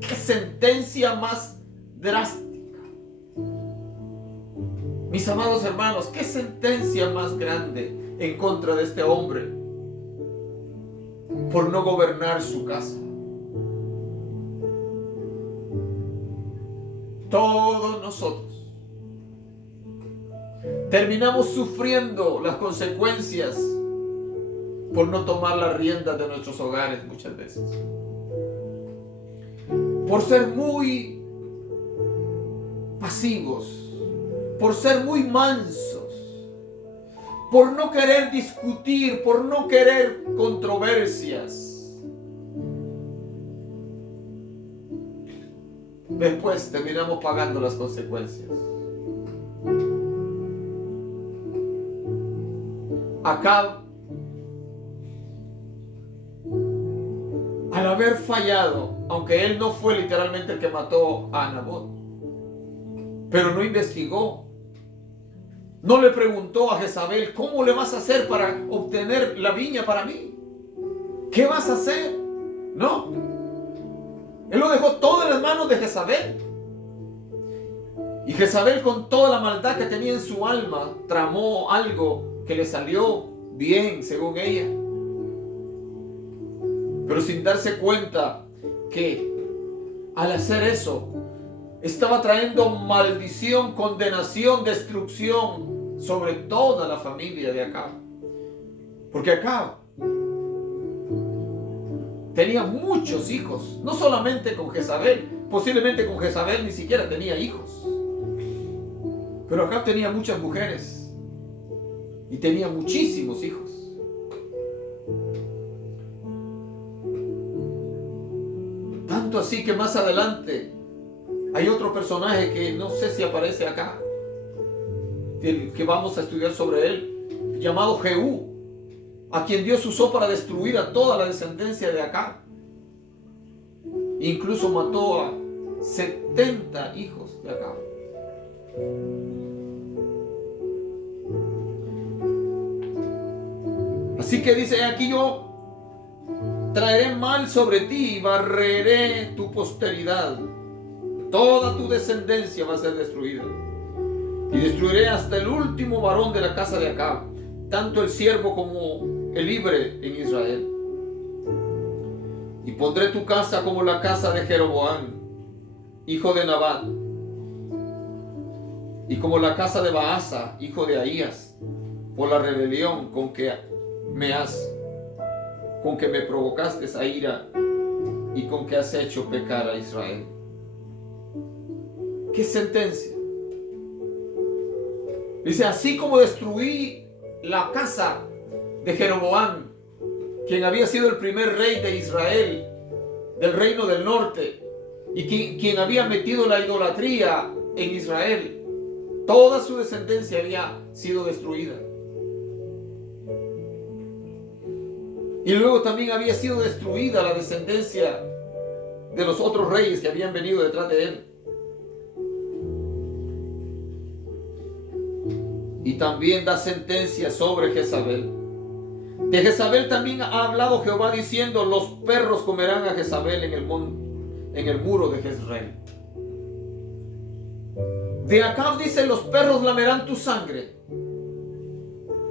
¡Qué sentencia más drástica! Mis amados hermanos, qué sentencia más grande en contra de este hombre por no gobernar su casa. Todos nosotros terminamos sufriendo las consecuencias por no tomar las riendas de nuestros hogares muchas veces. Por ser muy pasivos, por ser muy mansos, por no querer discutir, por no querer controversias. Después terminamos pagando las consecuencias. Acab, al haber fallado, aunque él no fue literalmente el que mató a Nabot, pero no investigó, no le preguntó a Jezabel, ¿cómo le vas a hacer para obtener la viña para mí? ¿Qué vas a hacer? No. Él lo dejó todo en las manos de Jezabel. Y Jezabel, con toda la maldad que tenía en su alma, tramó algo que le salió bien, según ella. Pero sin darse cuenta que al hacer eso, estaba trayendo maldición, condenación, destrucción sobre toda la familia de Acab. Porque Acab tenía muchos hijos, no solamente con Jezabel, posiblemente con Jezabel ni siquiera tenía hijos. Pero Acab tenía muchas mujeres y tenía muchísimos hijos. Tanto así que más adelante hay otro personaje que no sé si aparece acá, que vamos a estudiar sobre él, llamado Jehú, a quien Dios usó para destruir a toda la descendencia de Acab. Incluso mató a 70 hijos de Acab. Así que dice, aquí yo traeré mal sobre ti y barreré tu posteridad. Toda tu descendencia va a ser destruida. Y destruiré hasta el último varón de la casa de Acab, tanto el siervo como el libre en Israel. Y pondré tu casa como la casa de Jeroboam, hijo de Nabat, y como la casa de Baasa, hijo de Ahías, por la rebelión con que me provocaste a ira y con que has hecho pecar a Israel. ¿Qué sentencia? Dice, así como destruí la casa de Jeroboam, quien había sido el primer rey de Israel, del reino del norte, y quien había metido la idolatría en Israel, toda su descendencia había sido destruida. Y luego también había sido destruida la descendencia de los otros reyes que habían venido detrás de él. Y también da sentencia sobre Jezabel. De Jezabel también ha hablado Jehová diciendo: los perros comerán a Jezabel en el muro de Jezreel. De Acab dice: los perros lamerán tu sangre.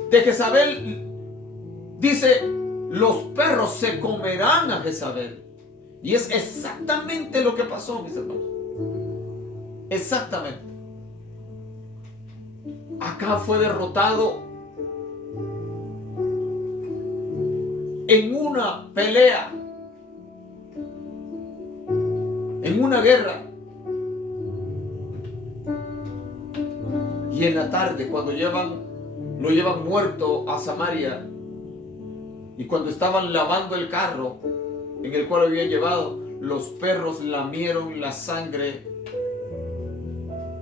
De Jezabel dice: los perros se comerán a Jezabel. Y es exactamente lo que pasó, mis hermanos. Exactamente. Acab fue derrotado en una pelea, en una guerra. Y en la tarde, cuando lo llevan muerto a Samaria, y cuando estaban lavando el carro en el cual lo habían llevado, los perros lamieron la sangre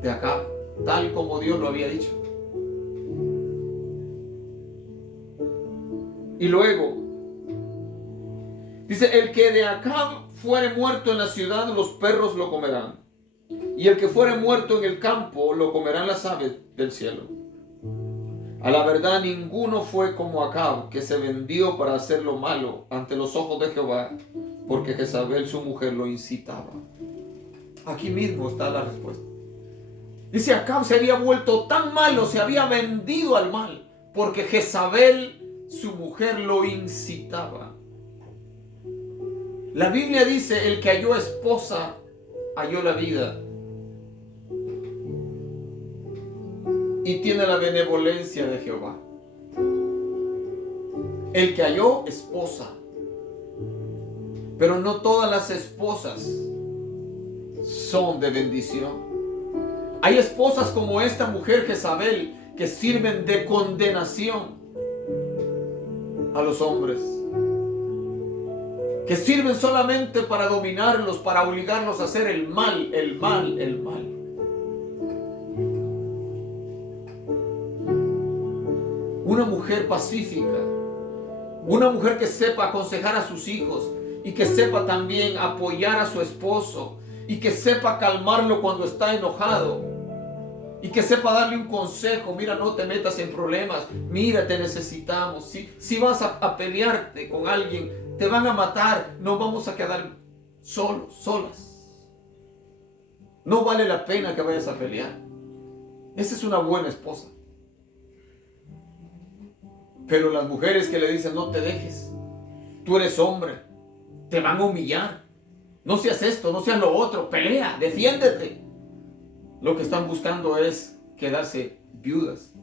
de Acab, tal como Dios lo había dicho. Y luego dice: el que de Acab fuere muerto en la ciudad, los perros lo comerán, y el que fuere muerto en el campo, lo comerán las aves del cielo. A la verdad, ninguno fue como Acab, que se vendió para hacer lo malo ante los ojos de Jehová, porque Jezabel su mujer lo incitaba. Aquí mismo está la respuesta. Dice: Acab se había vuelto tan malo, se había vendido al mal, porque Jezabel su mujer lo incitaba. La Biblia dice: el que halló esposa halló la vida y tiene la benevolencia de Jehová. El que halló esposa. Pero no todas las esposas son de bendición. Hay esposas como esta mujer Jezabel que sirven de condenación a los hombres, que sirven solamente para dominarlos, para obligarlos a hacer el mal, el mal, el mal. Una mujer pacífica, una mujer que sepa aconsejar a sus hijos y que sepa también apoyar a su esposo y que sepa calmarlo cuando está enojado y que sepa darle un consejo: mira, no te metas en problemas, mira, te necesitamos. Si vas a pelearte con alguien, te van a matar, no vamos a quedar solos, solas. No vale la pena que vayas a pelear. Esa es una buena esposa. Pero las mujeres que le dicen: no te dejes, tú eres hombre, te van a humillar, no seas esto, no seas lo otro, pelea, defiéndete. Lo que están buscando es quedarse viudas.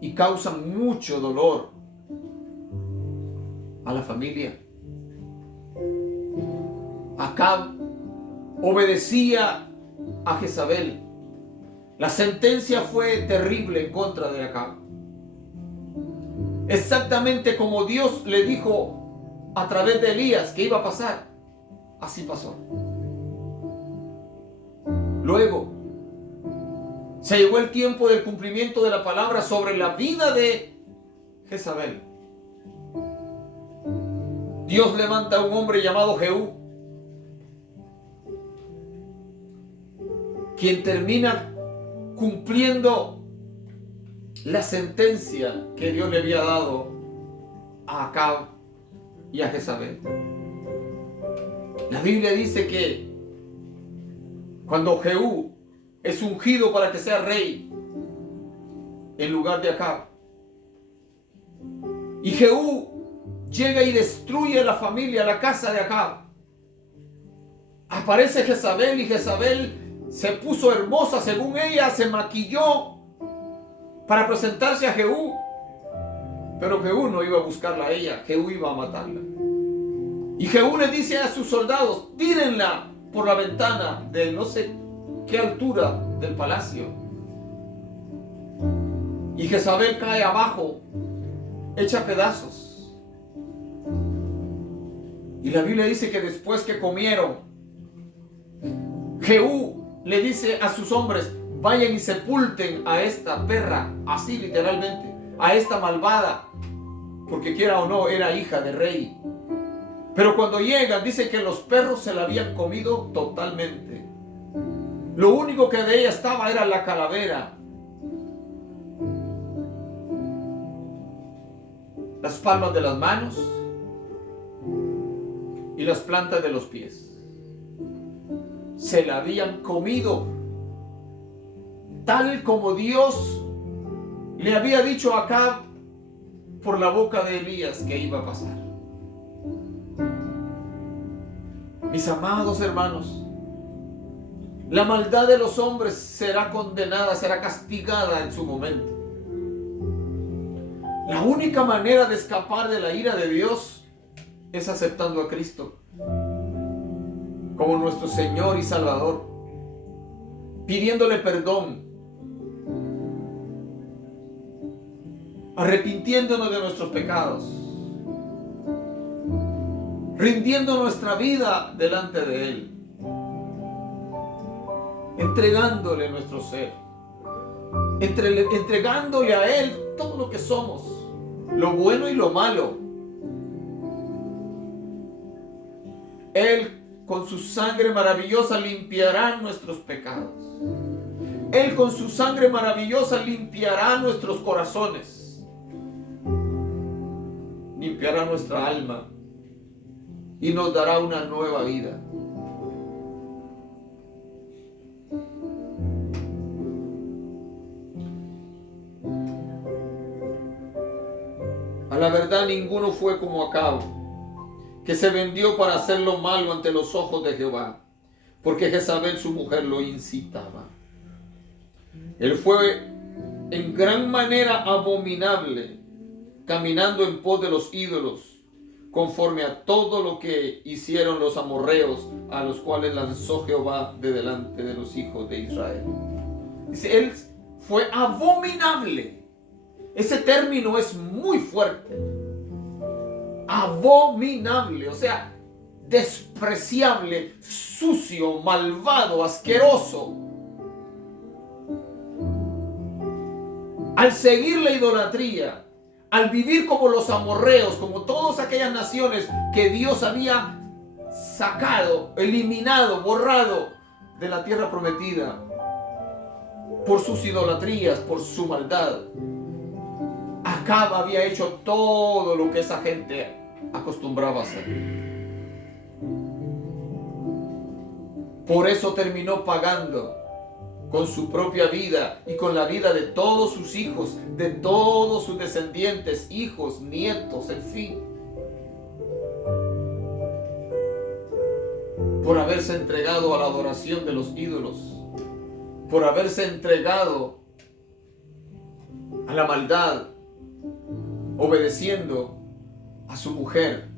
Y causan mucho dolor a la familia. Acab obedecía a Jezabel. La sentencia fue terrible en contra de Acab. Exactamente como Dios le dijo a través de Elías que iba a pasar, así pasó. Luego se llegó el tiempo del cumplimiento de la palabra sobre la vida de Jezabel. Dios levanta a un hombre llamado Jehú, quien termina cumpliendo la sentencia que Dios le había dado a Acab y a Jezabel. La Biblia dice que cuando Jehú es ungido para que sea rey en lugar de Acab, y Jehú llega y destruye la familia, la casa de Acab, aparece Jezabel, y Jezabel se puso hermosa según ella, se maquilló para presentarse a Jehú, pero Jehú no iba a buscarla a ella, Jehú iba a matarla. Y Jehú le dice a sus soldados: tírenla por la ventana de no sé qué altura del palacio. Y Jezabel cae abajo, hecha pedazos. Y la Biblia dice que después que comieron, Jehú le dice a sus hombres: vayan y sepulten a esta perra, así literalmente, a esta malvada, porque quiera o no era hija de rey. Pero cuando llegan, dice que los perros se la habían comido totalmente. Lo único que de ella estaba era la calavera, las palmas de las manos y las plantas de los pies. Se la habían comido, tal como Dios le había dicho a Acab por la boca de Elías que iba a pasar. Mis amados hermanos, la maldad de los hombres será condenada, será castigada en su momento. La única manera de escapar de la ira de Dios es aceptando a Cristo como nuestro Señor y Salvador, pidiéndole perdón, arrepintiéndonos de nuestros pecados, rindiendo nuestra vida delante de Él, entregándole nuestro ser, entregándole a Él todo lo que somos, lo bueno y lo malo. Él con su sangre maravillosa limpiará nuestros pecados. Él con su sangre maravillosa limpiará nuestros corazones, limpiará nuestra alma y nos dará una nueva vida. A la verdad, ninguno fue como Acab, que se vendió para hacer lo malo ante los ojos de Jehová, porque Jezabel su mujer lo incitaba. Él fue en gran manera abominable, caminando en pos de los ídolos, conforme a todo lo que hicieron los amorreos, a los cuales lanzó Jehová de delante de los hijos de Israel. Dice, él fue abominable. Ese término es muy fuerte. Abominable, o sea, despreciable, sucio, malvado, asqueroso. Al seguir la idolatría, al vivir como los amorreos, como todas aquellas naciones que Dios había sacado, eliminado, borrado de la tierra prometida, por sus idolatrías, por su maldad, Acab había hecho todo lo que esa gente acostumbraba a hacer. Por eso terminó pagando con su propia vida y con la vida de todos sus hijos, de todos sus descendientes, hijos, nietos, en fin, por haberse entregado a la adoración de los ídolos, por haberse entregado a la maldad, obedeciendo a su mujer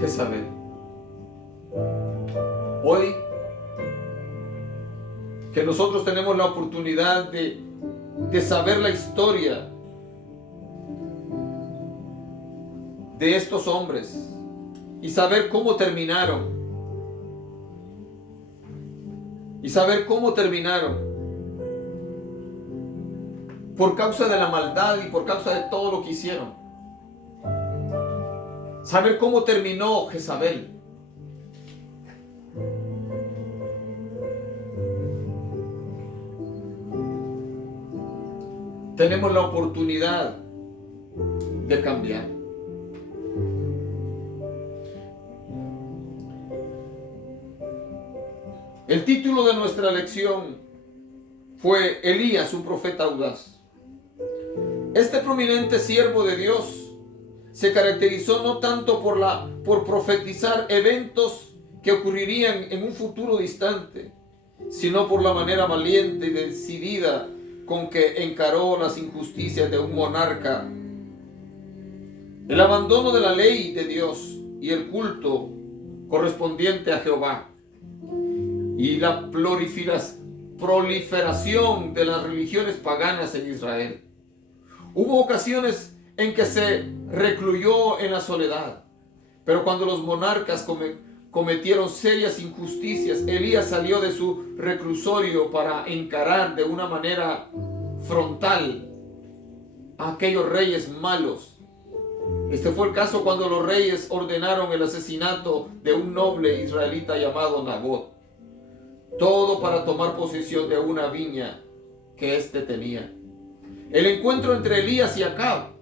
Jezabel. Hoy que nosotros tenemos la oportunidad de saber la historia de estos hombres y saber cómo terminaron, por causa de la maldad y por causa de todo lo que hicieron. Saber cómo terminó Jezabel. Tenemos la oportunidad de cambiar. El título de nuestra lección fue Elías, un profeta audaz. Este prominente siervo de Dios se caracterizó no tanto por profetizar eventos que ocurrirían en un futuro distante, sino por la manera valiente y decidida con que encaró las injusticias de un monarca, el abandono de la ley de Dios y el culto correspondiente a Jehová, y la proliferación de las religiones paganas en Israel. Hubo ocasiones en que se recluyó en la soledad, pero cuando los monarcas cometieron serias injusticias. Elías salió de su reclusorio para encarar de una manera frontal a aquellos reyes malos. Este fue el caso cuando los reyes ordenaron el asesinato de un noble israelita llamado Nabot. Todo para tomar posesión de una viña que éste tenía. El encuentro entre Elías y Acab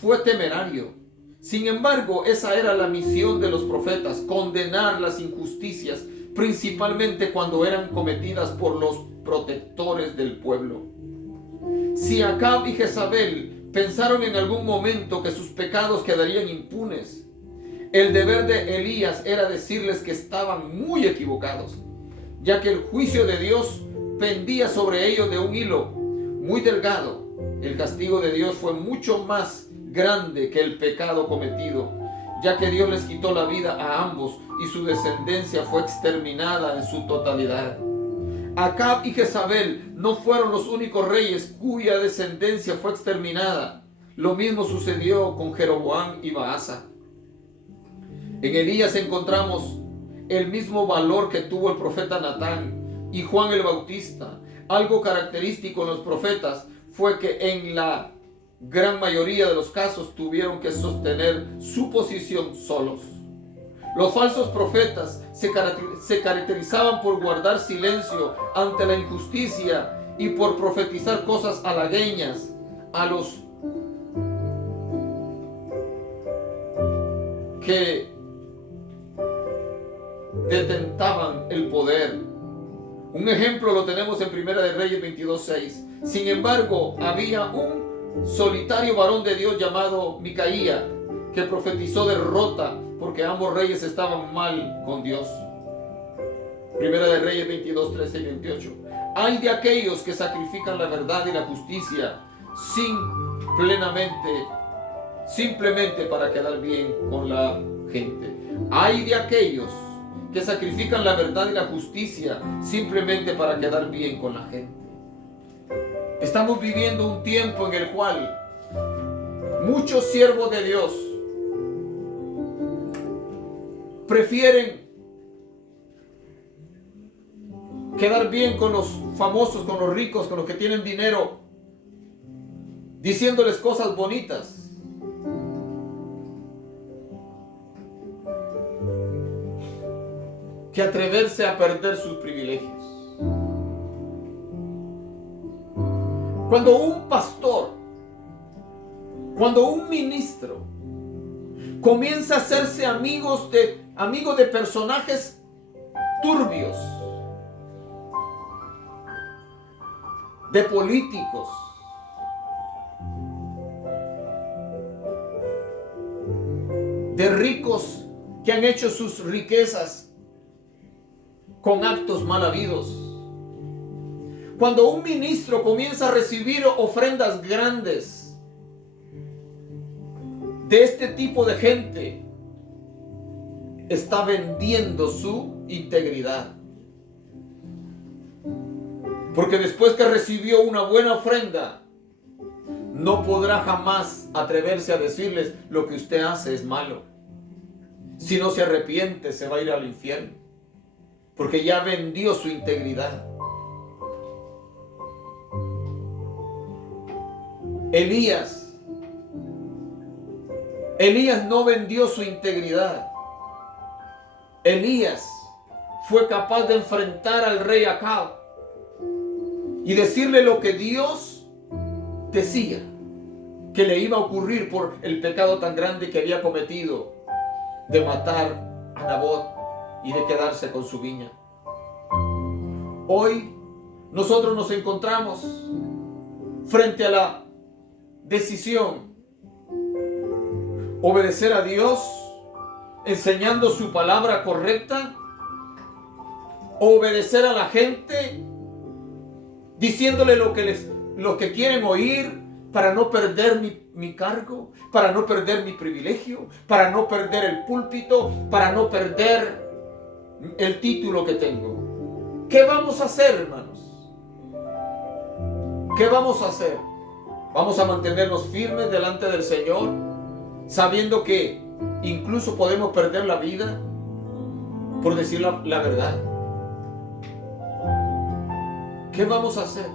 fue temerario. Sin embargo, esa era la misión de los profetas: condenar las injusticias, principalmente cuando eran cometidas por los protectores del pueblo. Si Acab y Jezabel pensaron en algún momento que sus pecados quedarían impunes, el deber de Elías era decirles que estaban muy equivocados, ya que el juicio de Dios pendía sobre ellos de un hilo muy delgado. El castigo de Dios fue mucho más grande que el pecado cometido, ya que Dios les quitó la vida a ambos y su descendencia fue exterminada en su totalidad. Acab y Jezabel no fueron los únicos reyes cuya descendencia fue exterminada. Lo mismo sucedió con Jeroboam y Baasa. En Elías encontramos el mismo valor que tuvo el profeta Natán y Juan el Bautista. Algo característico en los profetas fue que en la gran mayoría de los casos tuvieron que sostener su posición solos. Los falsos profetas se caracterizaban por guardar silencio ante la injusticia y por profetizar cosas halagüeñas a los que detentaban el poder. Un ejemplo lo tenemos en Primera de Reyes 22:6. Sin embargo, había un solitario varón de Dios llamado Micaía que profetizó derrota porque ambos reyes estaban mal con Dios. Primera de Reyes 22:13 y 28. Hay de aquellos que sacrifican la verdad y la justicia simplemente para quedar bien con la gente. Hay de aquellos que sacrifican la verdad y la justicia simplemente para quedar bien con la gente. Estamos viviendo un tiempo en el cual muchos siervos de Dios prefieren quedar bien con los famosos, con los ricos, con los que tienen dinero, diciéndoles cosas bonitas, que atreverse a perder sus privilegios. Cuando un pastor, cuando un ministro comienza a hacerse amigo de personajes turbios, de políticos, de ricos que han hecho sus riquezas con actos mal habidos. Cuando un ministro comienza a recibir ofrendas grandes de este tipo de gente, está vendiendo su integridad. Porque después que recibió una buena ofrenda, no podrá jamás atreverse a decirles: lo que usted hace es malo. Si no se arrepiente, se va a ir al infierno. Porque ya vendió su integridad. Elías no vendió su integridad. Elías fue capaz de enfrentar al rey Acab y decirle lo que Dios decía que le iba a ocurrir por el pecado tan grande que había cometido de matar a Nabot y de quedarse con su viña. Hoy nosotros nos encontramos frente a la decisión: obedecer a Dios enseñando su palabra correcta, o obedecer a la gente diciéndole lo que quieren oír para no perder mi cargo, para no perder mi privilegio, para no perder el púlpito, para no perder el título que tengo. ¿Qué vamos a hacer, hermanos? ¿Qué vamos a hacer? ¿Vamos a mantenernos firmes delante del Señor, sabiendo que incluso podemos perder la vida? por decir la verdad. ¿Qué vamos a hacer?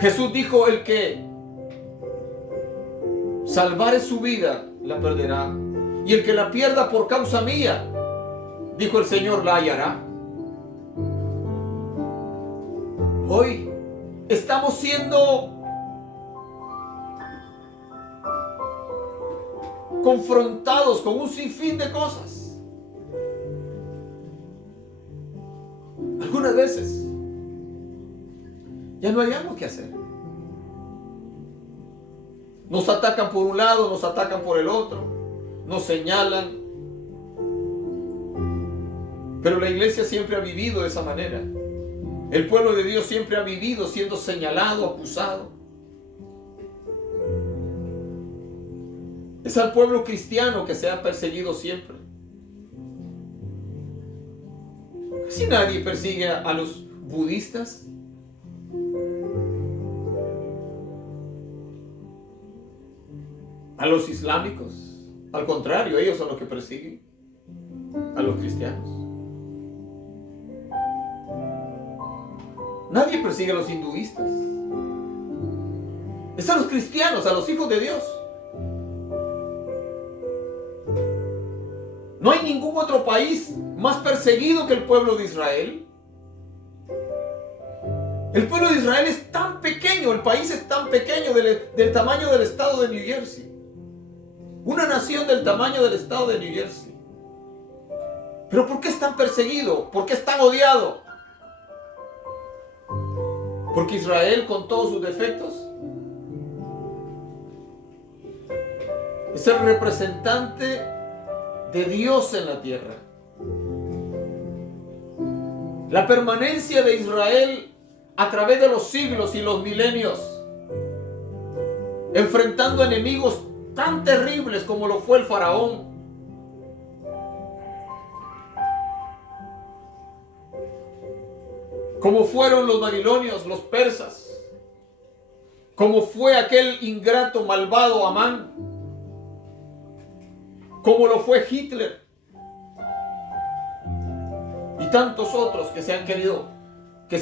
Jesús dijo: el que salvare su vida, la perderá. Y el que la pierda por causa mía, dijo el Señor, la hallará. Hoy estamos siendo confrontados con un sinfín de cosas. Algunas veces ya no hayamos qué hacer. Nos atacan por un lado, nos atacan por el otro, nos señalan. Pero la iglesia siempre ha vivido de esa manera. El pueblo de Dios siempre ha vivido siendo señalado, acusado. Es al pueblo cristiano que se ha perseguido siempre. Casi nadie persigue a los budistas. A los islámicos. Al contrario, ellos son los que persiguen a los cristianos. Nadie persigue a los hinduistas. Es a los cristianos, a los hijos de Dios. No hay ningún otro país más perseguido que el pueblo de Israel. El pueblo de Israel es tan pequeño, el país es tan pequeño del tamaño del estado de New Jersey. Una nación del tamaño del estado de New Jersey. ¿Pero por qué es tan perseguido? ¿Por qué es tan odiado? Porque Israel, con todos sus defectos, es el representante de Dios en la tierra. La permanencia de Israel a través de los siglos y los milenios, enfrentando enemigos tan terribles como lo fue el faraón, como fueron los babilonios, los persas, como fue aquel ingrato malvado Amán, como lo fue Hitler y tantos otros que se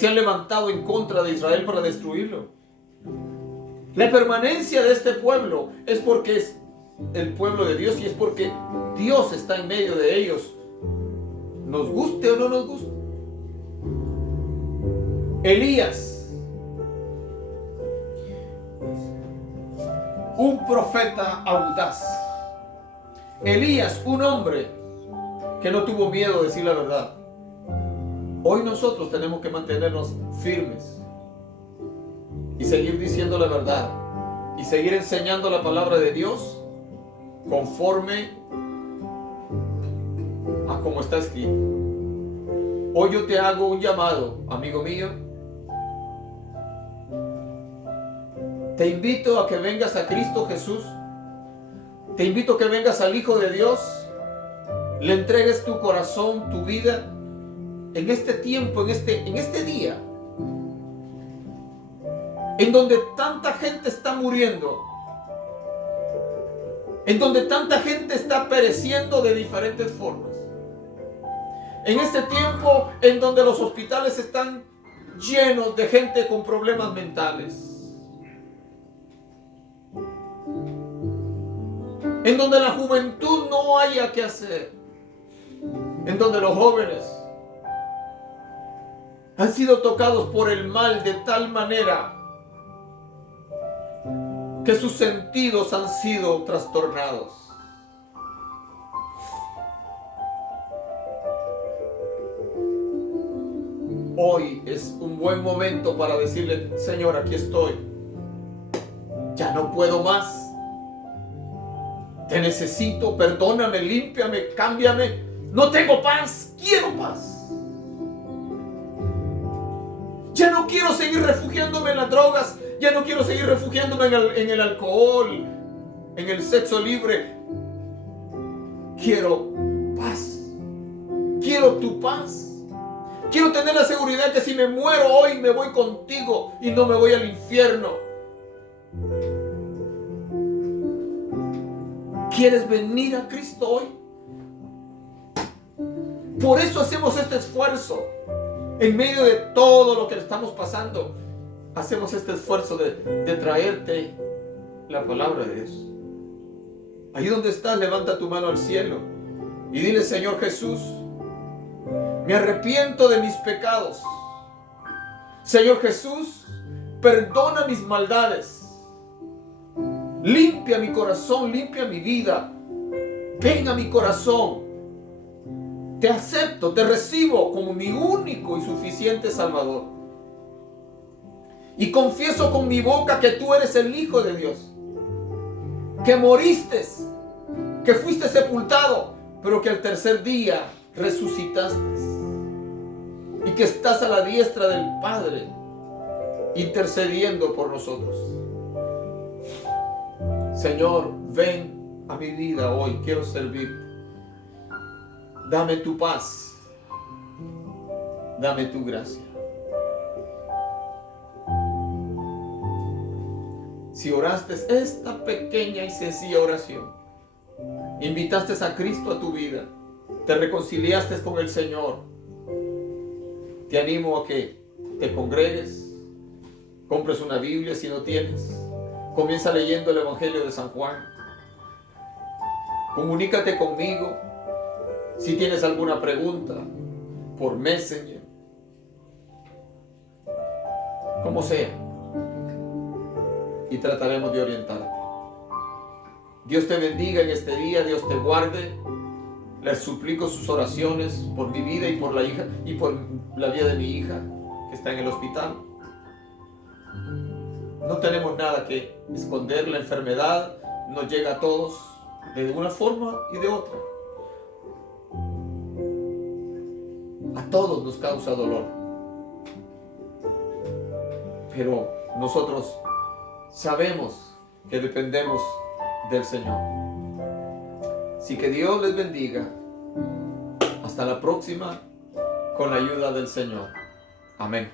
han levantado en contra de Israel para destruirlo. La permanencia de este pueblo es porque es el pueblo de Dios y es porque Dios está en medio de ellos, nos guste o no nos guste. Elías, un profeta audaz. Elías, un hombre que no tuvo miedo de decir la verdad. Hoy nosotros tenemos que mantenernos firmes y seguir diciendo la verdad y seguir enseñando la palabra de Dios conforme a como está escrito. Hoy yo te hago un llamado, amigo mío. Te invito a que vengas a Cristo Jesús. Te invito a que vengas al Hijo de Dios. Le entregues tu corazón, tu vida en este tiempo, en este día, en donde tanta gente está muriendo, en donde tanta gente está pereciendo de diferentes formas, en este tiempo en donde los hospitales están llenos de gente con problemas mentales, en donde la juventud no haya qué hacer, en donde los jóvenes han sido tocados por el mal de tal manera que sus sentidos han sido trastornados. Hoy es un buen momento para decirle: Señor, aquí estoy. Ya no puedo más. Te necesito, perdóname, límpiame, cámbiame. No tengo paz, quiero paz. Ya no quiero seguir refugiándome en las drogas. Ya no quiero seguir refugiándome en el alcohol, en el sexo libre. Quiero paz. Quiero tu paz. Quiero tener la seguridad que si me muero hoy me voy contigo y no me voy al infierno. ¿Quieres venir a Cristo hoy? Por eso hacemos este esfuerzo. En medio de todo lo que estamos pasando, hacemos este esfuerzo de traerte la palabra de Dios. Ahí donde estás, levanta tu mano al cielo y dile: Señor Jesús, me arrepiento de mis pecados. Señor Jesús, perdona mis maldades. Limpia mi corazón, limpia mi vida. Ven a mi corazón. Te acepto, te recibo como mi único y suficiente Salvador. Y confieso con mi boca que tú eres el Hijo de Dios, que moriste, que fuiste sepultado, pero que al tercer día resucitaste, y que estás a la diestra del Padre intercediendo por nosotros. Señor, ven a mi vida hoy, quiero servirte. Dame tu paz, dame tu gracia. Si oraste esta pequeña y sencilla oración, invitaste a Cristo a tu vida, te reconciliaste con el Señor, te animo a que te congregues, compres una Biblia si no tienes, comienza leyendo el Evangelio de San Juan, comunícate conmigo. Si tienes alguna pregunta, por Messenger, como sea, y trataremos de orientarte. Dios te bendiga en este día, Dios te guarde. Les suplico sus oraciones por mi vida y por la hija y por la vida de mi hija que está en el hospital. No tenemos nada que esconder, la enfermedad nos llega a todos de una forma y de otra. A todos nos causa dolor, pero nosotros sabemos que dependemos del Señor. Así que Dios les bendiga. Hasta la próxima, con la ayuda del Señor. Amén.